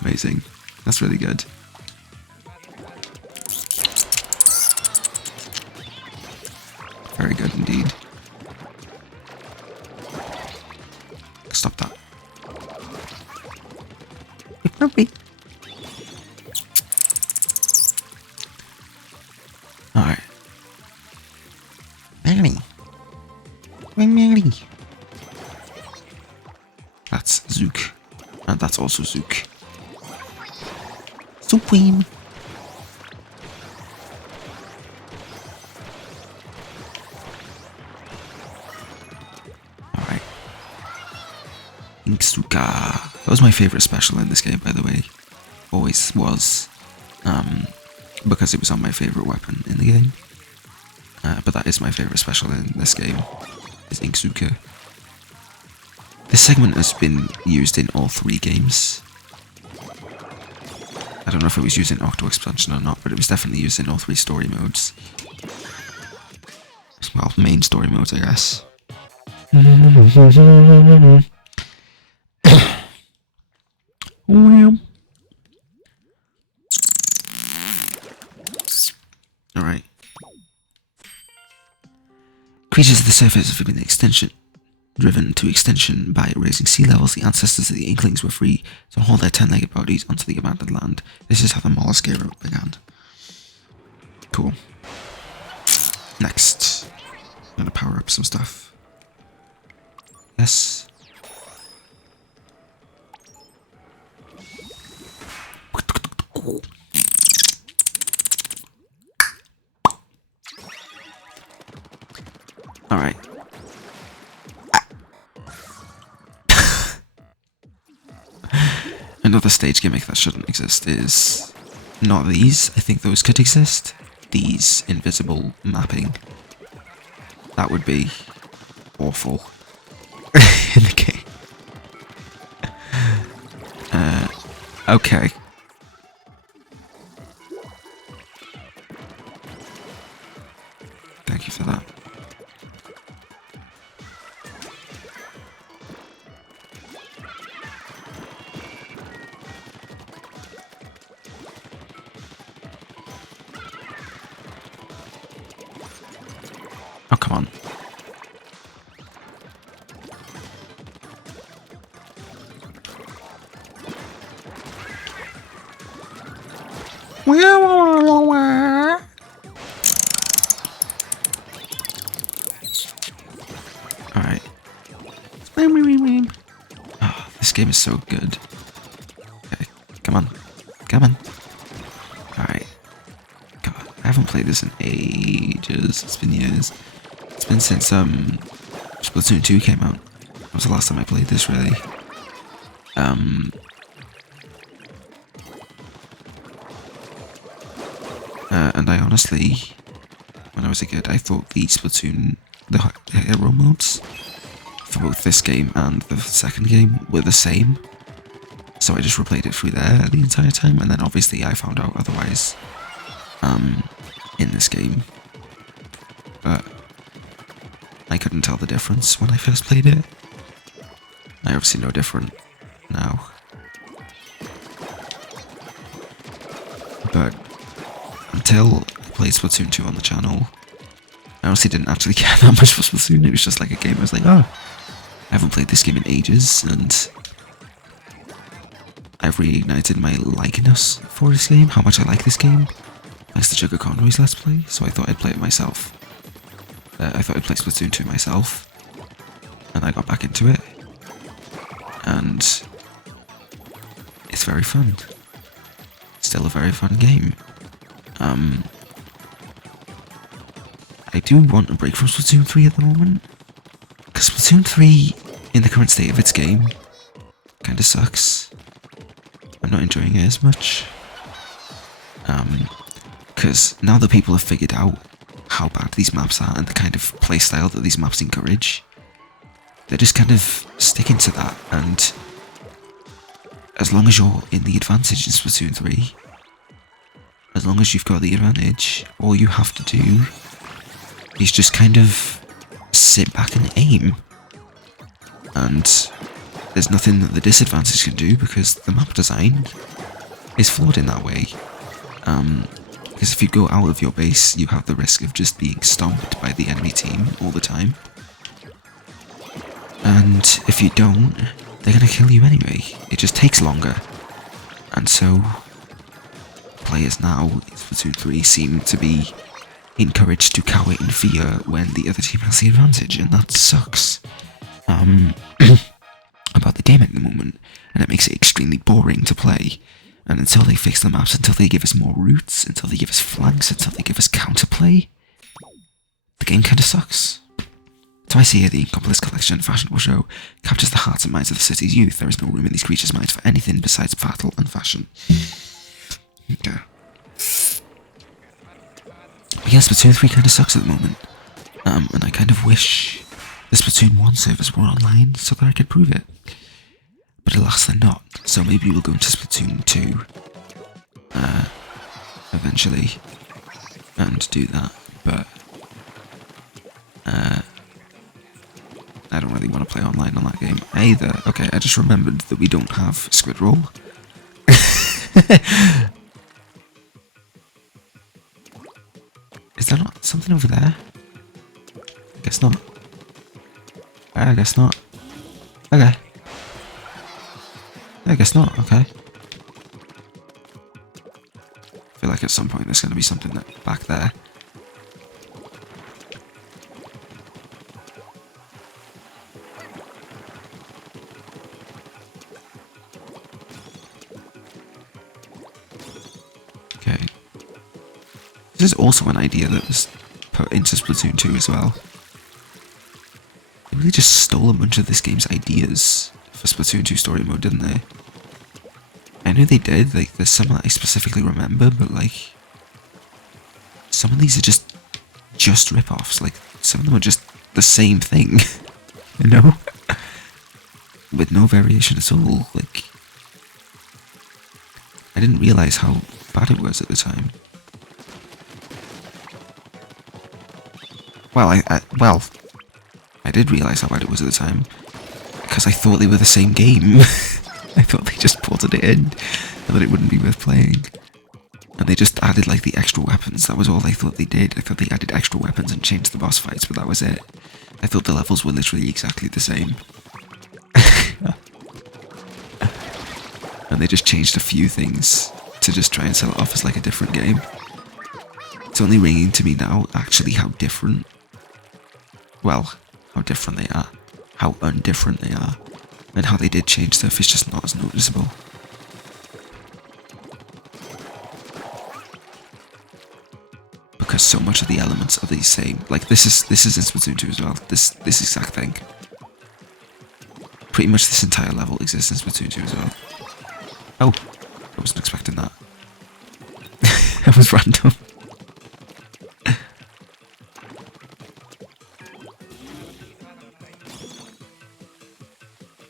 Amazing. That's really good. Very good indeed. Stop that. Alright. Mary. Mary. That's Zook. And that's also Zook. Supreme. Alright. Inksuka. That was my favourite special in this game, by the way. Always was. Because it was on my favourite weapon in the game. But that is my favourite special in this game, is Inksuka. This segment has been used in all 3 games. I don't know if it was used in Octo Expansion or not, but it was definitely used in all 3 story modes. Well, main story modes, I guess. Alright. Creatures of the surface have been driven to extinction by raising sea levels. The ancestors of the Inklings were free to haul their 10-legged bodies onto the abandoned land. This is how the mollusk era began. Cool. Next. I'm gonna power up some stuff. Yes. Alright. Another stage gimmick that shouldn't exist is not these. I think those could exist. These invisible mapping. That would be awful in the game. Okay. Thank you for that. Oh, come on. Alright. Oh, this game is so good. Okay, come on. Come on. Alright. God, I haven't played this in ages. It's been years. It's been since Splatoon 2 came out. That was the last time I played this, really. And I honestly, when I was a kid, I thought the hero modes for both this game and the second game were the same. So I just replayed it through there the entire time, and then obviously I found out otherwise in this game, but I couldn't tell the difference when I first played it. I obviously know different now. But until I played Splatoon 2 on the channel, I honestly didn't actually care that much for Splatoon. It was just like a game I was like, oh, I haven't played this game in ages, and I've reignited my likeness for this game, how much I like this game, thanks to Sugar Conroy's Let's Play, so I thought I'd play it myself. I thought I'd play Splatoon 2 myself, and I got back into it, and it's very fun. Still a very fun game. I do want a break from Splatoon 3 at the moment, because Splatoon 3, in the current state of its game, kinda sucks. I'm not enjoying it as much. Because now that people have figured out how bad these maps are and the kind of playstyle that these maps encourage, they're just kind of sticking to that, and as long as you're in the advantage in Splatoon 3, as long as you've got the advantage, all you have to do is just kind of sit back and aim. And there's nothing that the disadvantage can do because the map design is flawed in that way. Because if you go out of your base, you have the risk of just being stomped by the enemy team all the time. And if you don't, they're gonna kill you anyway. It just takes longer. And so, players now in Splatoon 3 seem to be encouraged to cower in fear when the other team has the advantage, and that sucks. About the game at the moment, and it makes it extremely boring to play. And until they fix the maps, until they give us more routes, until they give us flanks, until they give us counterplay, the game kinda sucks. So I see here the Incomplete Collection fashionable show captures the hearts and minds of the city's youth. There is no room in these creatures' minds for anything besides battle and fashion. Okay. But yeah, Splatoon 3 kinda sucks at the moment. And I kind of wish the Splatoon 1 servers were online so that I could prove it. But alas, they're not. So maybe we'll go into Splatoon 2 eventually and do that. But I don't really want to play online on that game either. Okay, I just remembered that we don't have Squid Roll. Is there not something over there? I guess not. I guess not. Okay. I guess not, okay. I feel like at some point there's going to be something back there. Okay. This is also an idea that was put into Splatoon 2 as well. They really just stole a bunch of this game's ideas for Splatoon 2 story mode, didn't they? I know they did, like, there's some that I specifically remember, but, like, some of these are just rip-offs, like, some of them are just the same thing, you know? With no variation at all, like, I didn't realise how bad it was at the time. Well, I did realise how bad it was at the time, because I thought they were the same game. I thought they just ported it in, and that it wouldn't be worth playing. And they just added, like, the extra weapons, that was all I thought they did. I thought they added extra weapons and changed the boss fights, but that was it. I thought the levels were literally exactly the same. And they just changed a few things to just try and sell it off as, like, a different game. It's only ringing to me now, actually, how different... Well, how different they are. How undifferent they are. And how they did change stuff is just not as noticeable. Because so much of the elements are the same. Like, this is in Splatoon 2 as well. This exact thing. Pretty much this entire level exists in Splatoon 2 as well. Oh, I wasn't expecting that. That was random.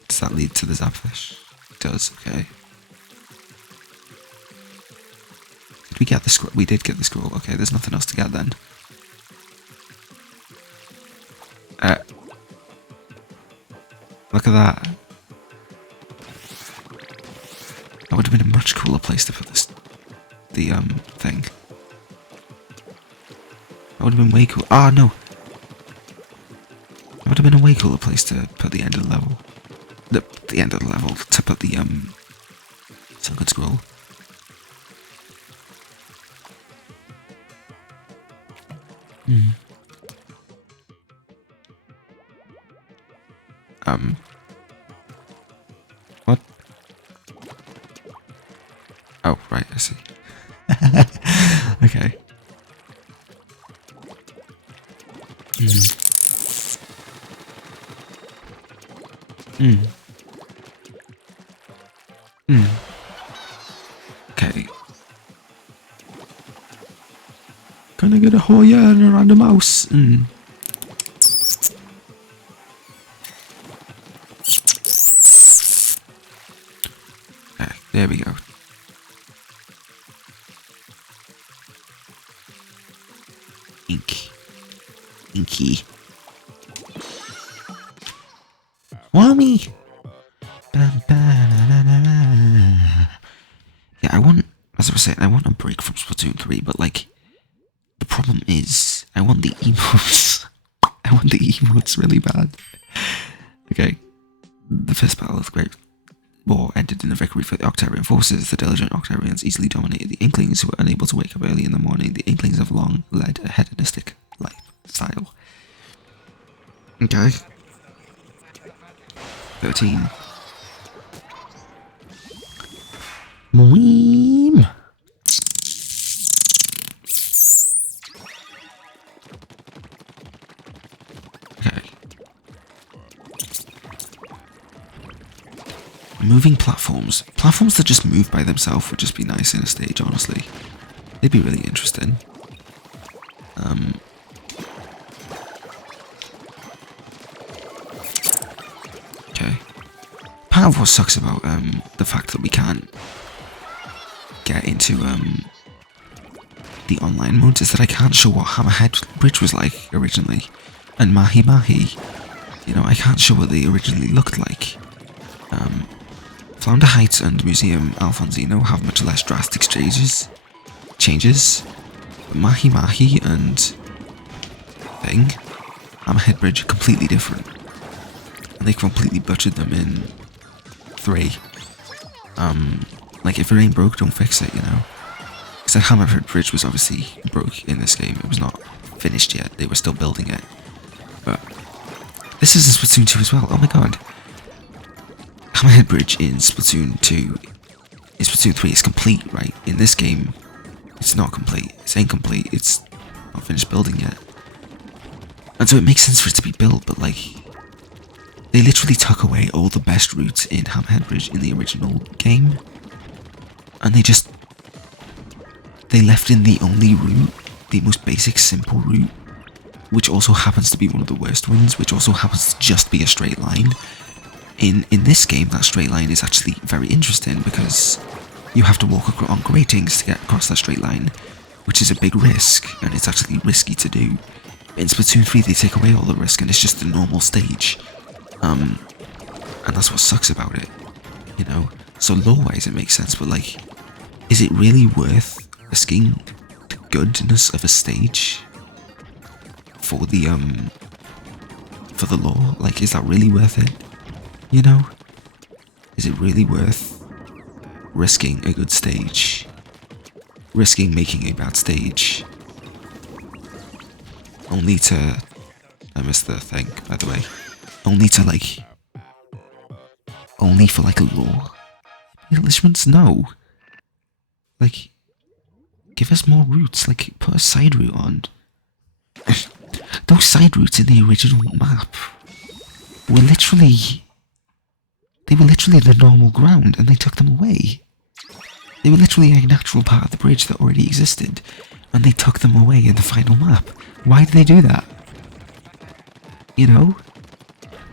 Does that lead to the Zapfish? It does, okay. we get the scroll? We did get the scroll. Okay, there's nothing else to get then. Look at that. That would have been a much cooler place to put this, the thing. That would have been way cool. Ah, no. That would have been a way cooler place to put the end of the level. The end of the level, to put the silken scroll. What? Oh, right, I see. Okay. Okay. Can I get a Hoya and a random mouse? Okay, there we go. Inky. Mommy! Yeah, as I was saying, I want a break from Splatoon 3, but like, the problem is, I want the emotes. I want the emotes really bad. Okay, the first battle of the Great War ended in a victory for the Octarian forces. The diligent Octarians easily dominated the Inklings, who were unable to wake up early in the morning. The Inklings have long led a hedonistic lifestyle. Okay. 13. Mweem. Okay. Moving platforms. Platforms that just move by themselves would just be nice in a stage, honestly. They'd be really interesting. Okay. Part of what sucks about the fact that we can't get into the online modes is that I can't show what Hammerhead Bridge was like originally, and Mahi Mahi. You know, I can't show what they originally looked like. Flounder Heights and Museum Alfonsino have much less drastic changes. But Mahi Mahi and Hammerhead Bridge are completely different. And they completely butchered them in 3. Like, if it ain't broke, don't fix it, you know? Because that Hammerhead Bridge was obviously broke in this game. It was not finished yet. They were still building it. But this is in Splatoon 2 as well. Oh my god. Hammerhead Bridge in Splatoon 2, in Splatoon 3 is complete, right? In this game, it's not complete. It's incomplete. It's not finished building yet. And so it makes sense for it to be built, but like, they literally took away all the best routes in Hammerhead Bridge in the original game. And they left in the only route, the most basic, simple route, which also happens to be one of the worst ones, which also happens to just be a straight line. In this game, that straight line is actually very interesting because you have to walk on gratings to get across that straight line, which is a big risk, and it's actually risky to do. In Splatoon 3, they take away all the risk, and it's just a normal stage. And that's what sucks about it, you know? So lore-wise, it makes sense, but like, is it really worth risking the goodness of a stage for the lore? Like, is that really worth it? You know? Is it really worth risking a good stage? Risking making a bad stage? Only to... I missed the thing, by the way. Only to, like... Only for, like, a lore? Embellishments? No. Like... Give us more routes. Like, put a side route on. Those side routes in the original map were literally... They were literally the normal ground, and they took them away. They were literally a natural part of the bridge that already existed, and they took them away in the final map. Why did they do that? You know?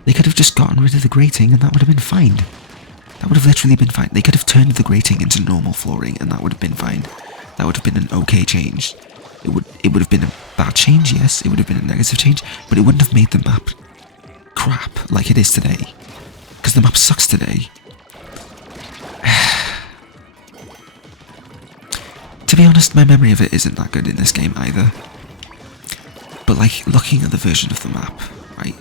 They could have just gotten rid of the grating, and that would have been fine. That would have literally been fine. They could have turned the grating into normal flooring, and that would have been fine. that would have been an okay change. It would have been a bad change, yes, it would have been a negative change, but it wouldn't have made the map crap like it is today. Because the map sucks today. To be honest, my memory of it isn't that good in this game either. But like, looking at the version of the map, right,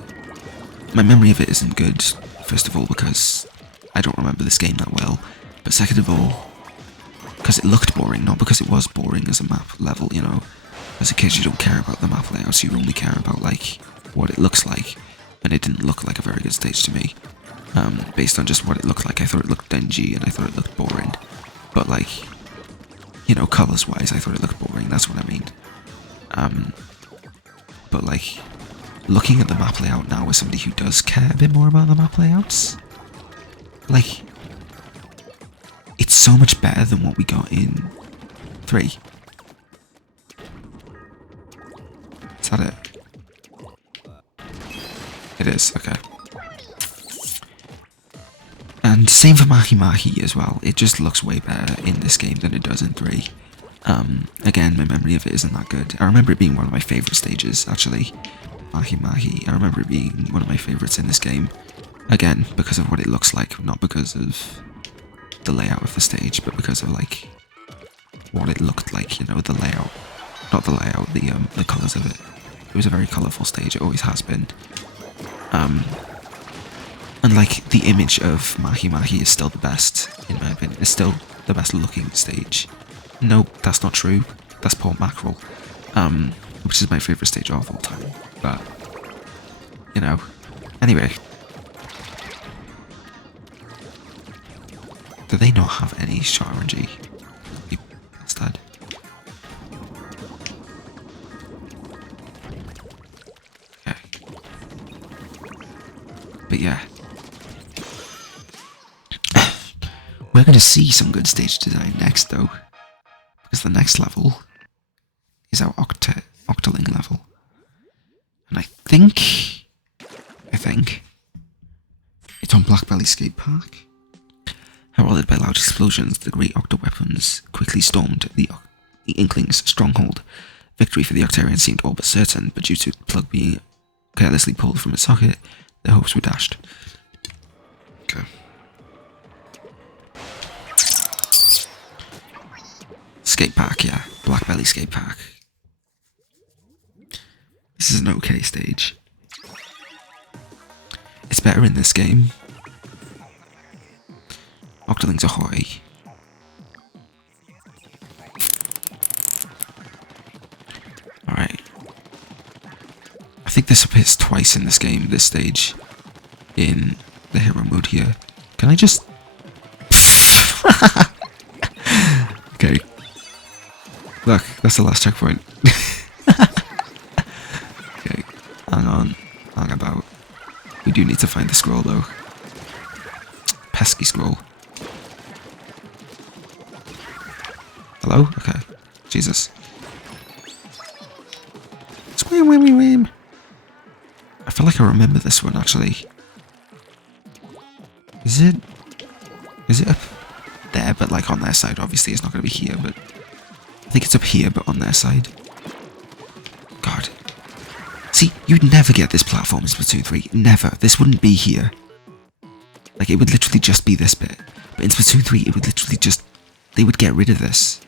my memory of it isn't good, first of all, because I don't remember this game that well, but second of all, because it looked boring, not because it was boring as a map level, you know. As a kid, you don't care about the map layouts, you only care about, like, what it looks like, and it didn't look like a very good stage to me. Based on just what it looked like, I thought it looked dingy, and I thought it looked boring. But, like, you know, colours-wise, I thought it looked boring, that's what I mean. But, like, looking at the map layout now as somebody who does care a bit more about the map layouts, like, it's so much better than what we got in 3. Is that it? It is, okay. And same for Mahi Mahi as well, it just looks way better in this game than it does in 3. Again, my memory of it isn't that good. I remember it being one of my favourite stages, actually. Mahi Mahi, I remember it being one of my favourites in this game. Again, because of what it looks like, not because of the layout of the stage, but because of, like, what it looked like, you know, the layout. Not the layout, the colours of it. It was a very colourful stage, it always has been. And, like, the image of Mahi Mahi is still the best, in my opinion. It's still the best looking stage. No, that's not true. That's Port Mackerel, which is my favourite stage of all time. But, you know, anyway. Do they not have any shot RNG? Instead. Okay. But yeah. We're going to see some good stage design next, though. Because the next level is our Octoling level. And I think it's on Blackbelly Skate Park. Heralded by loud explosions, the great octo-weapons quickly stormed the Inkling's stronghold. Victory for the Octarians seemed all but certain, but due to the plug being carelessly pulled from its socket, their hopes were dashed. Okay. Skate Park, yeah. Blackbelly Skate Park. This is an okay stage. It's better in this game. Octolings ahoy. Alright. I think this appears twice in this game, this stage. In the hero mode here. Can I just... Okay. Look, that's the last checkpoint. Okay, hang on. Hang about. We do need to find the scroll though. Pesky scroll. Hello? Okay. Jesus. Scream, wham, wham, wham. I feel like I remember this one actually. Is it up there, but like on their side? Obviously, it's not going to be here, but I think it's up here, but on their side. God. See, you'd never get this platform in Splatoon 3. Never. This wouldn't be here. Like, it would literally just be this bit. But in Splatoon 3, it would literally just... They would get rid of this.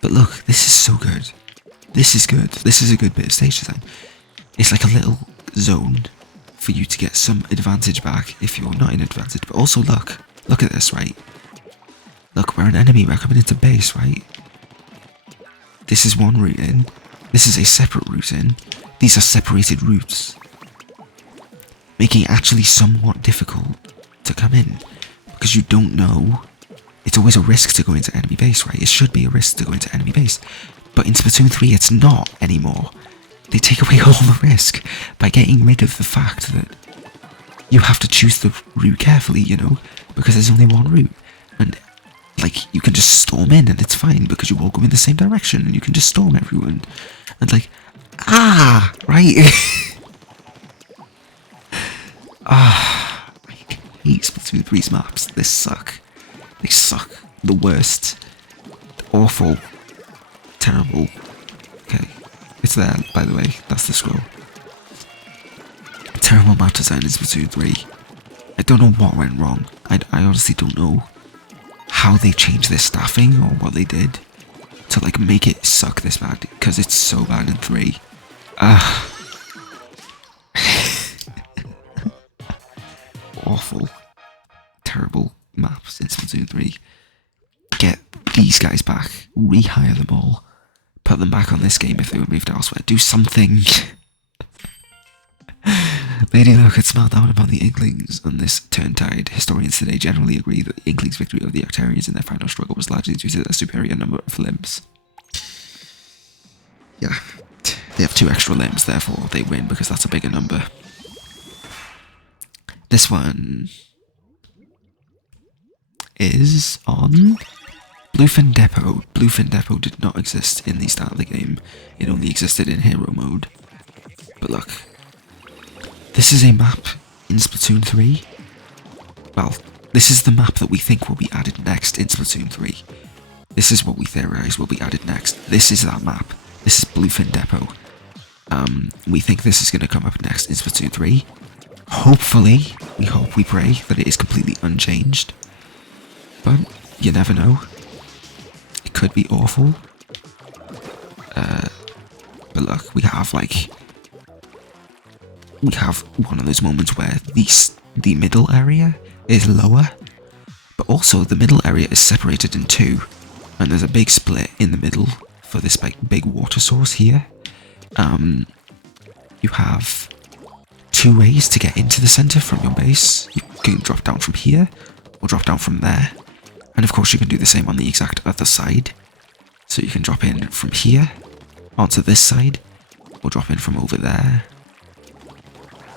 But look, this is so good. This is good. This is a good bit of stage design. It's like a little zone for you to get some advantage back if you're not in advantage. But also, look. Look at this, right? Look, we're an enemy. We're coming into base, right? This is one route in. This is a separate route in. These are separated routes. Making it actually somewhat difficult to come in. Because you don't know. It's always a risk to go into enemy base, right? It should be a risk to go into enemy base. But in Splatoon 3, it's not anymore. They take away all the risk by getting rid of the fact that you have to choose the route carefully, you know? Because there's only one route. And, like, you can just storm in and it's fine because you all go in the same direction and you can just storm everyone. And, like, right? I hate Splatoon 3's maps. They suck. They suck. The worst. Awful. terrible. Okay, it's there, by the way. That's the scroll. Terrible map design in Splatoon 3. I don't know what went wrong. I honestly don't know how they changed their staffing or what they did to like make it suck this bad, because it's so bad in 3. Awful. Terrible maps in Splatoon 3. Get these guys back. Rehire them all. Put them back on this game if they were moved elsewhere. Do something. Lady Luck had smiled down upon the Inklings on this turn-tide. Historians today generally agree that the Inklings' victory over the Octarians in their final struggle was largely due to their superior number of limbs. Yeah, they have 2 extra limbs, therefore they win because that's a bigger number. This one is on Bluefin Depot. Bluefin Depot did not exist in the start of the game. It only existed in hero mode. But look, this is a map in Splatoon 3. Well, this is the map that we think will be added next in Splatoon 3. This is what we theorize will be added next. This is that map. This is Bluefin Depot. We think this is going to come up next in Splatoon 3. Hopefully, we hope, we pray that it is completely unchanged. But you never know. It could be awful. But look, we have one of those moments where the middle area is lower, but also the middle area is separated in 2, and there's a big split in the middle for this big water source here. You have 2 ways to get into the center from your base. You can drop down from here, or drop down from there, and of course you can do the same on the exact other side. So you can drop in from here, onto this side, or drop in from over there,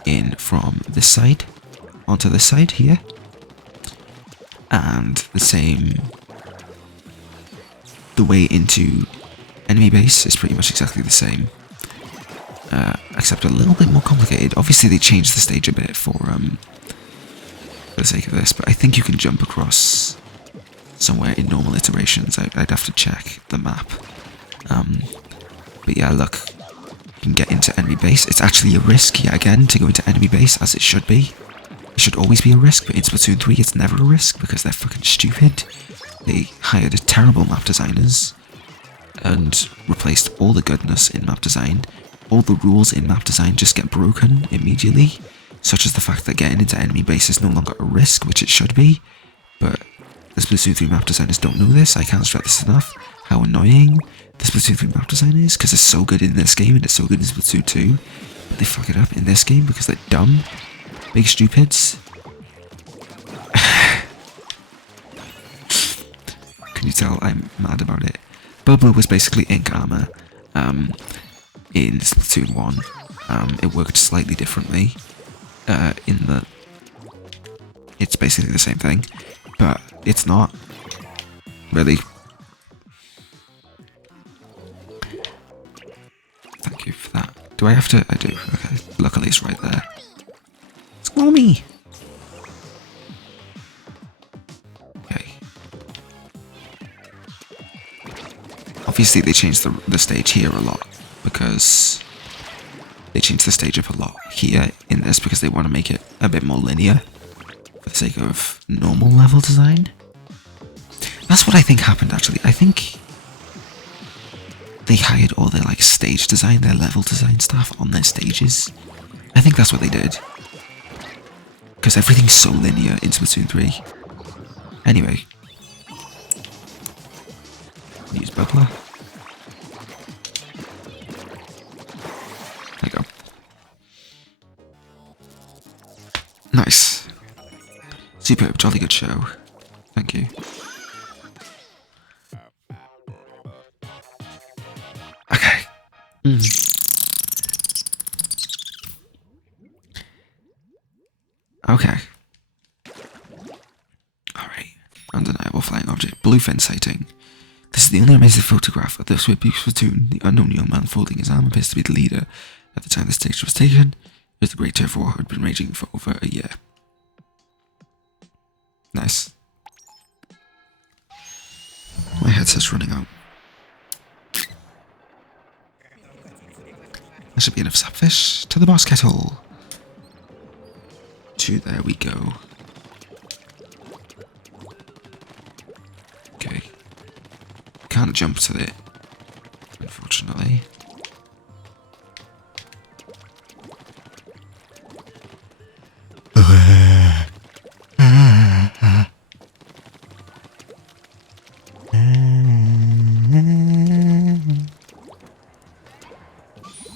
in from this side, onto this side here, and the way into enemy base is pretty much exactly the same, except a little bit more complicated. Obviously they changed the stage a bit for the sake of this, but I think you can jump across somewhere in normal iterations. I'd have to check the map. But yeah, look, you can get into enemy base. It's actually a risk, yet again, to go into enemy base, as it should be. It should always be a risk, but in Splatoon 3 it's never a risk, because they're fucking stupid. They hired terrible map designers, and replaced all the goodness in map design. All the rules in map design just get broken immediately, such as the fact that getting into enemy base is no longer a risk, which it should be, but the Splatoon 3 map designers don't know this. I can't stress this enough, how annoying the Splatoon 3 map design is, because it's so good in this game and it's so good in Splatoon 2, but they fuck it up in this game because they're dumb, big stupids. Can you tell I'm mad about it? Bubba was basically ink armor in Splatoon 1. It worked slightly differently in that it's basically the same thing, but it's not really. Thank you for that. Do I have to? I do. Okay. Luckily it's right there. Squirrel me! Okay. Obviously they changed the stage here a lot, because they changed the stage up a lot here in this because they want to make it a bit more linear for the sake of normal level design. That's what I think happened, actually. I think they hired all their stage design, their level design staff on their stages. I think that's what they did, because everything's so linear in Splatoon 3. Anyway, use bubbler. There you go. Nice. Superb, jolly good show. Thank you. Okay. Okay. Alright. Undeniable flying object. Bluefin sighting. This is the only amazing photograph of the Splatoon. The unknown young man folding his arm appears to be the leader. At the time the stage was taken, it was the Great Turf War had been raging for over a year. Nice. My headset's running out. There should be enough sapfish. To the boss kettle. There we go. Okay. Can't jump to it, unfortunately.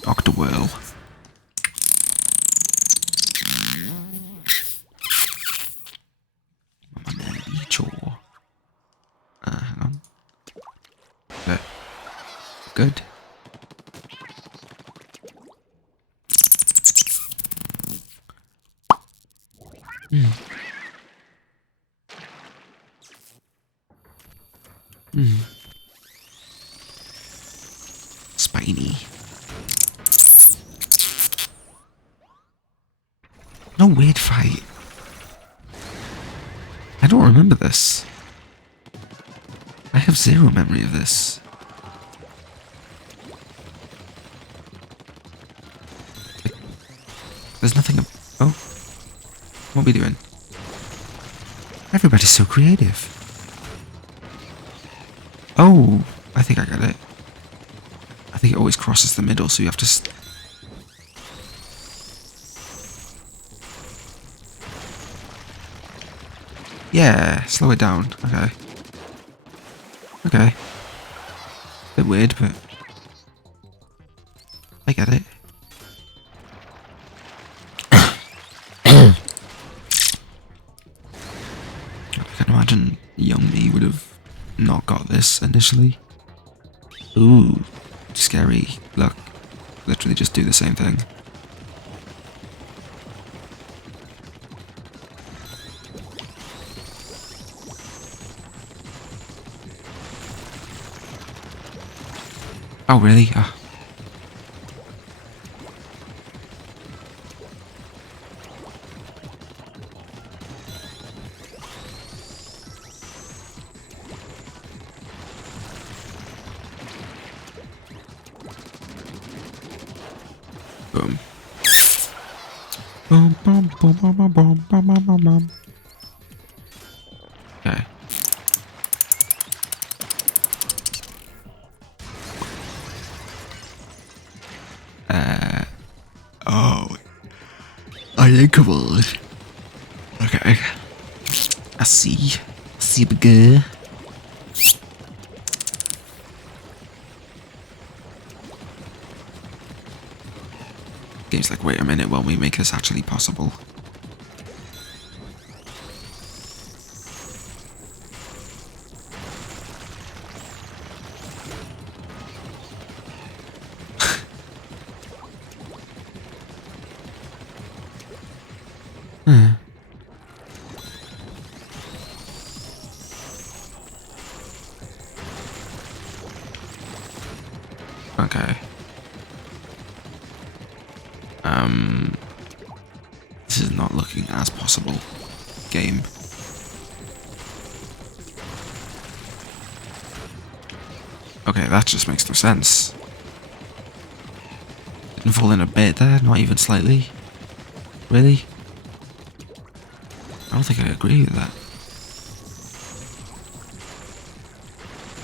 Octowhirl. Hang on. Good. Spiny. No weird fight. I don't remember this. I have zero memory of this. There's nothing. Oh, what are we doing? Everybody's so creative. Oh, I think I got it. I think it always crosses the middle, so you have to. Yeah, slow it down. Okay. Okay. Bit weird, but I get it. I can imagine young me would have not got this initially. Ooh, scary. Look, literally just do the same thing. Oh, really? Oh. Boom. Boom, boom, boom, boom, boom, boom, boom, boom, boom, boom. Okay. Oh. I think come on. Okay. I see. See the girl. Game's like, wait a minute, will we make this actually possible? Okay. This is not looking as possible. Game. Okay, that just makes no sense. Didn't fall in a bit there, not even slightly. Really? I don't think I agree with that.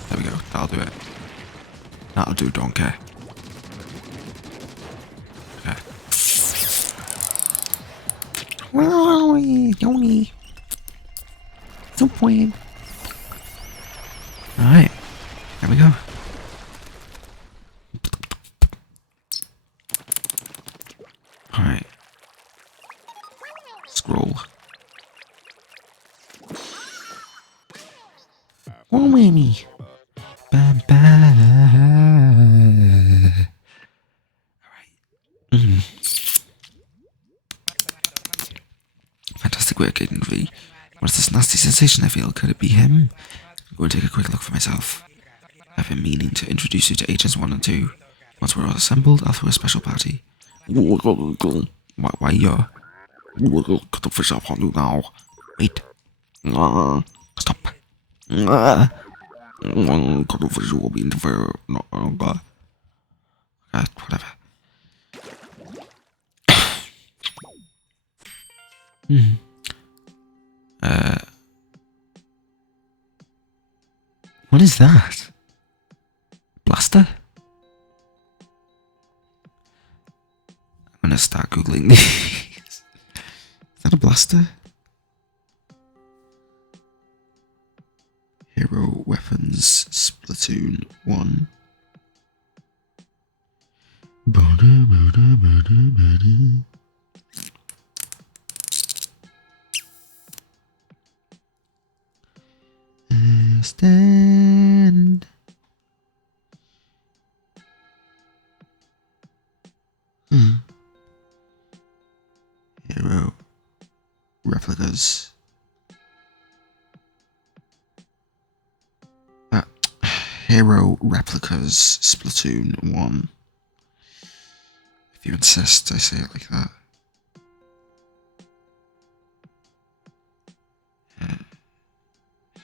There we go, that'll do it. That'll do, don't care. Okay. Yoni. So weird. Alright, there we go. Alright. Scroll. Oh, Winnie. Alright. Fantastic work, Aiden V. What's this nasty sensation I feel? Could it be him? I'm going to take a quick look for myself. I've been meaning to introduce you to Agents 1 and 2. Once we're all assembled, I'll throw a special party. Why you're... Cut the fish off on you now. Wait. Stop. Cut the fish will be interfere. No, God. Whatever. Hmm. Uh, what is that? Blaster? I'm gonna start googling these. Is that a blaster? Hero weapons, Splatoon 1. Stand. Hero replicas. Hero replicas, Splatoon 1. If you insist, I say it like that.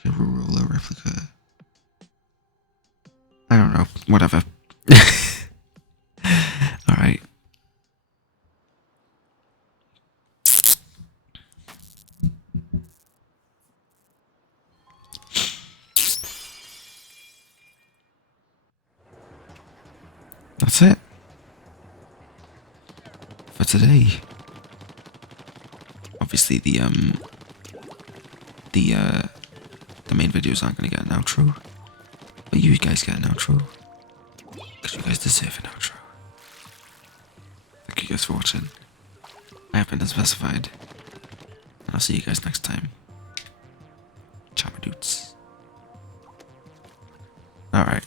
Hero roller replica. I don't know. Whatever. Alright. That's it. For today. Obviously the main videos aren't gonna get an outro. But you guys get an outro. Because you guys deserve an outro. Thank you guys for watching. I have been unspecified. And I'll see you guys next time. Ciao my dudes. Alright.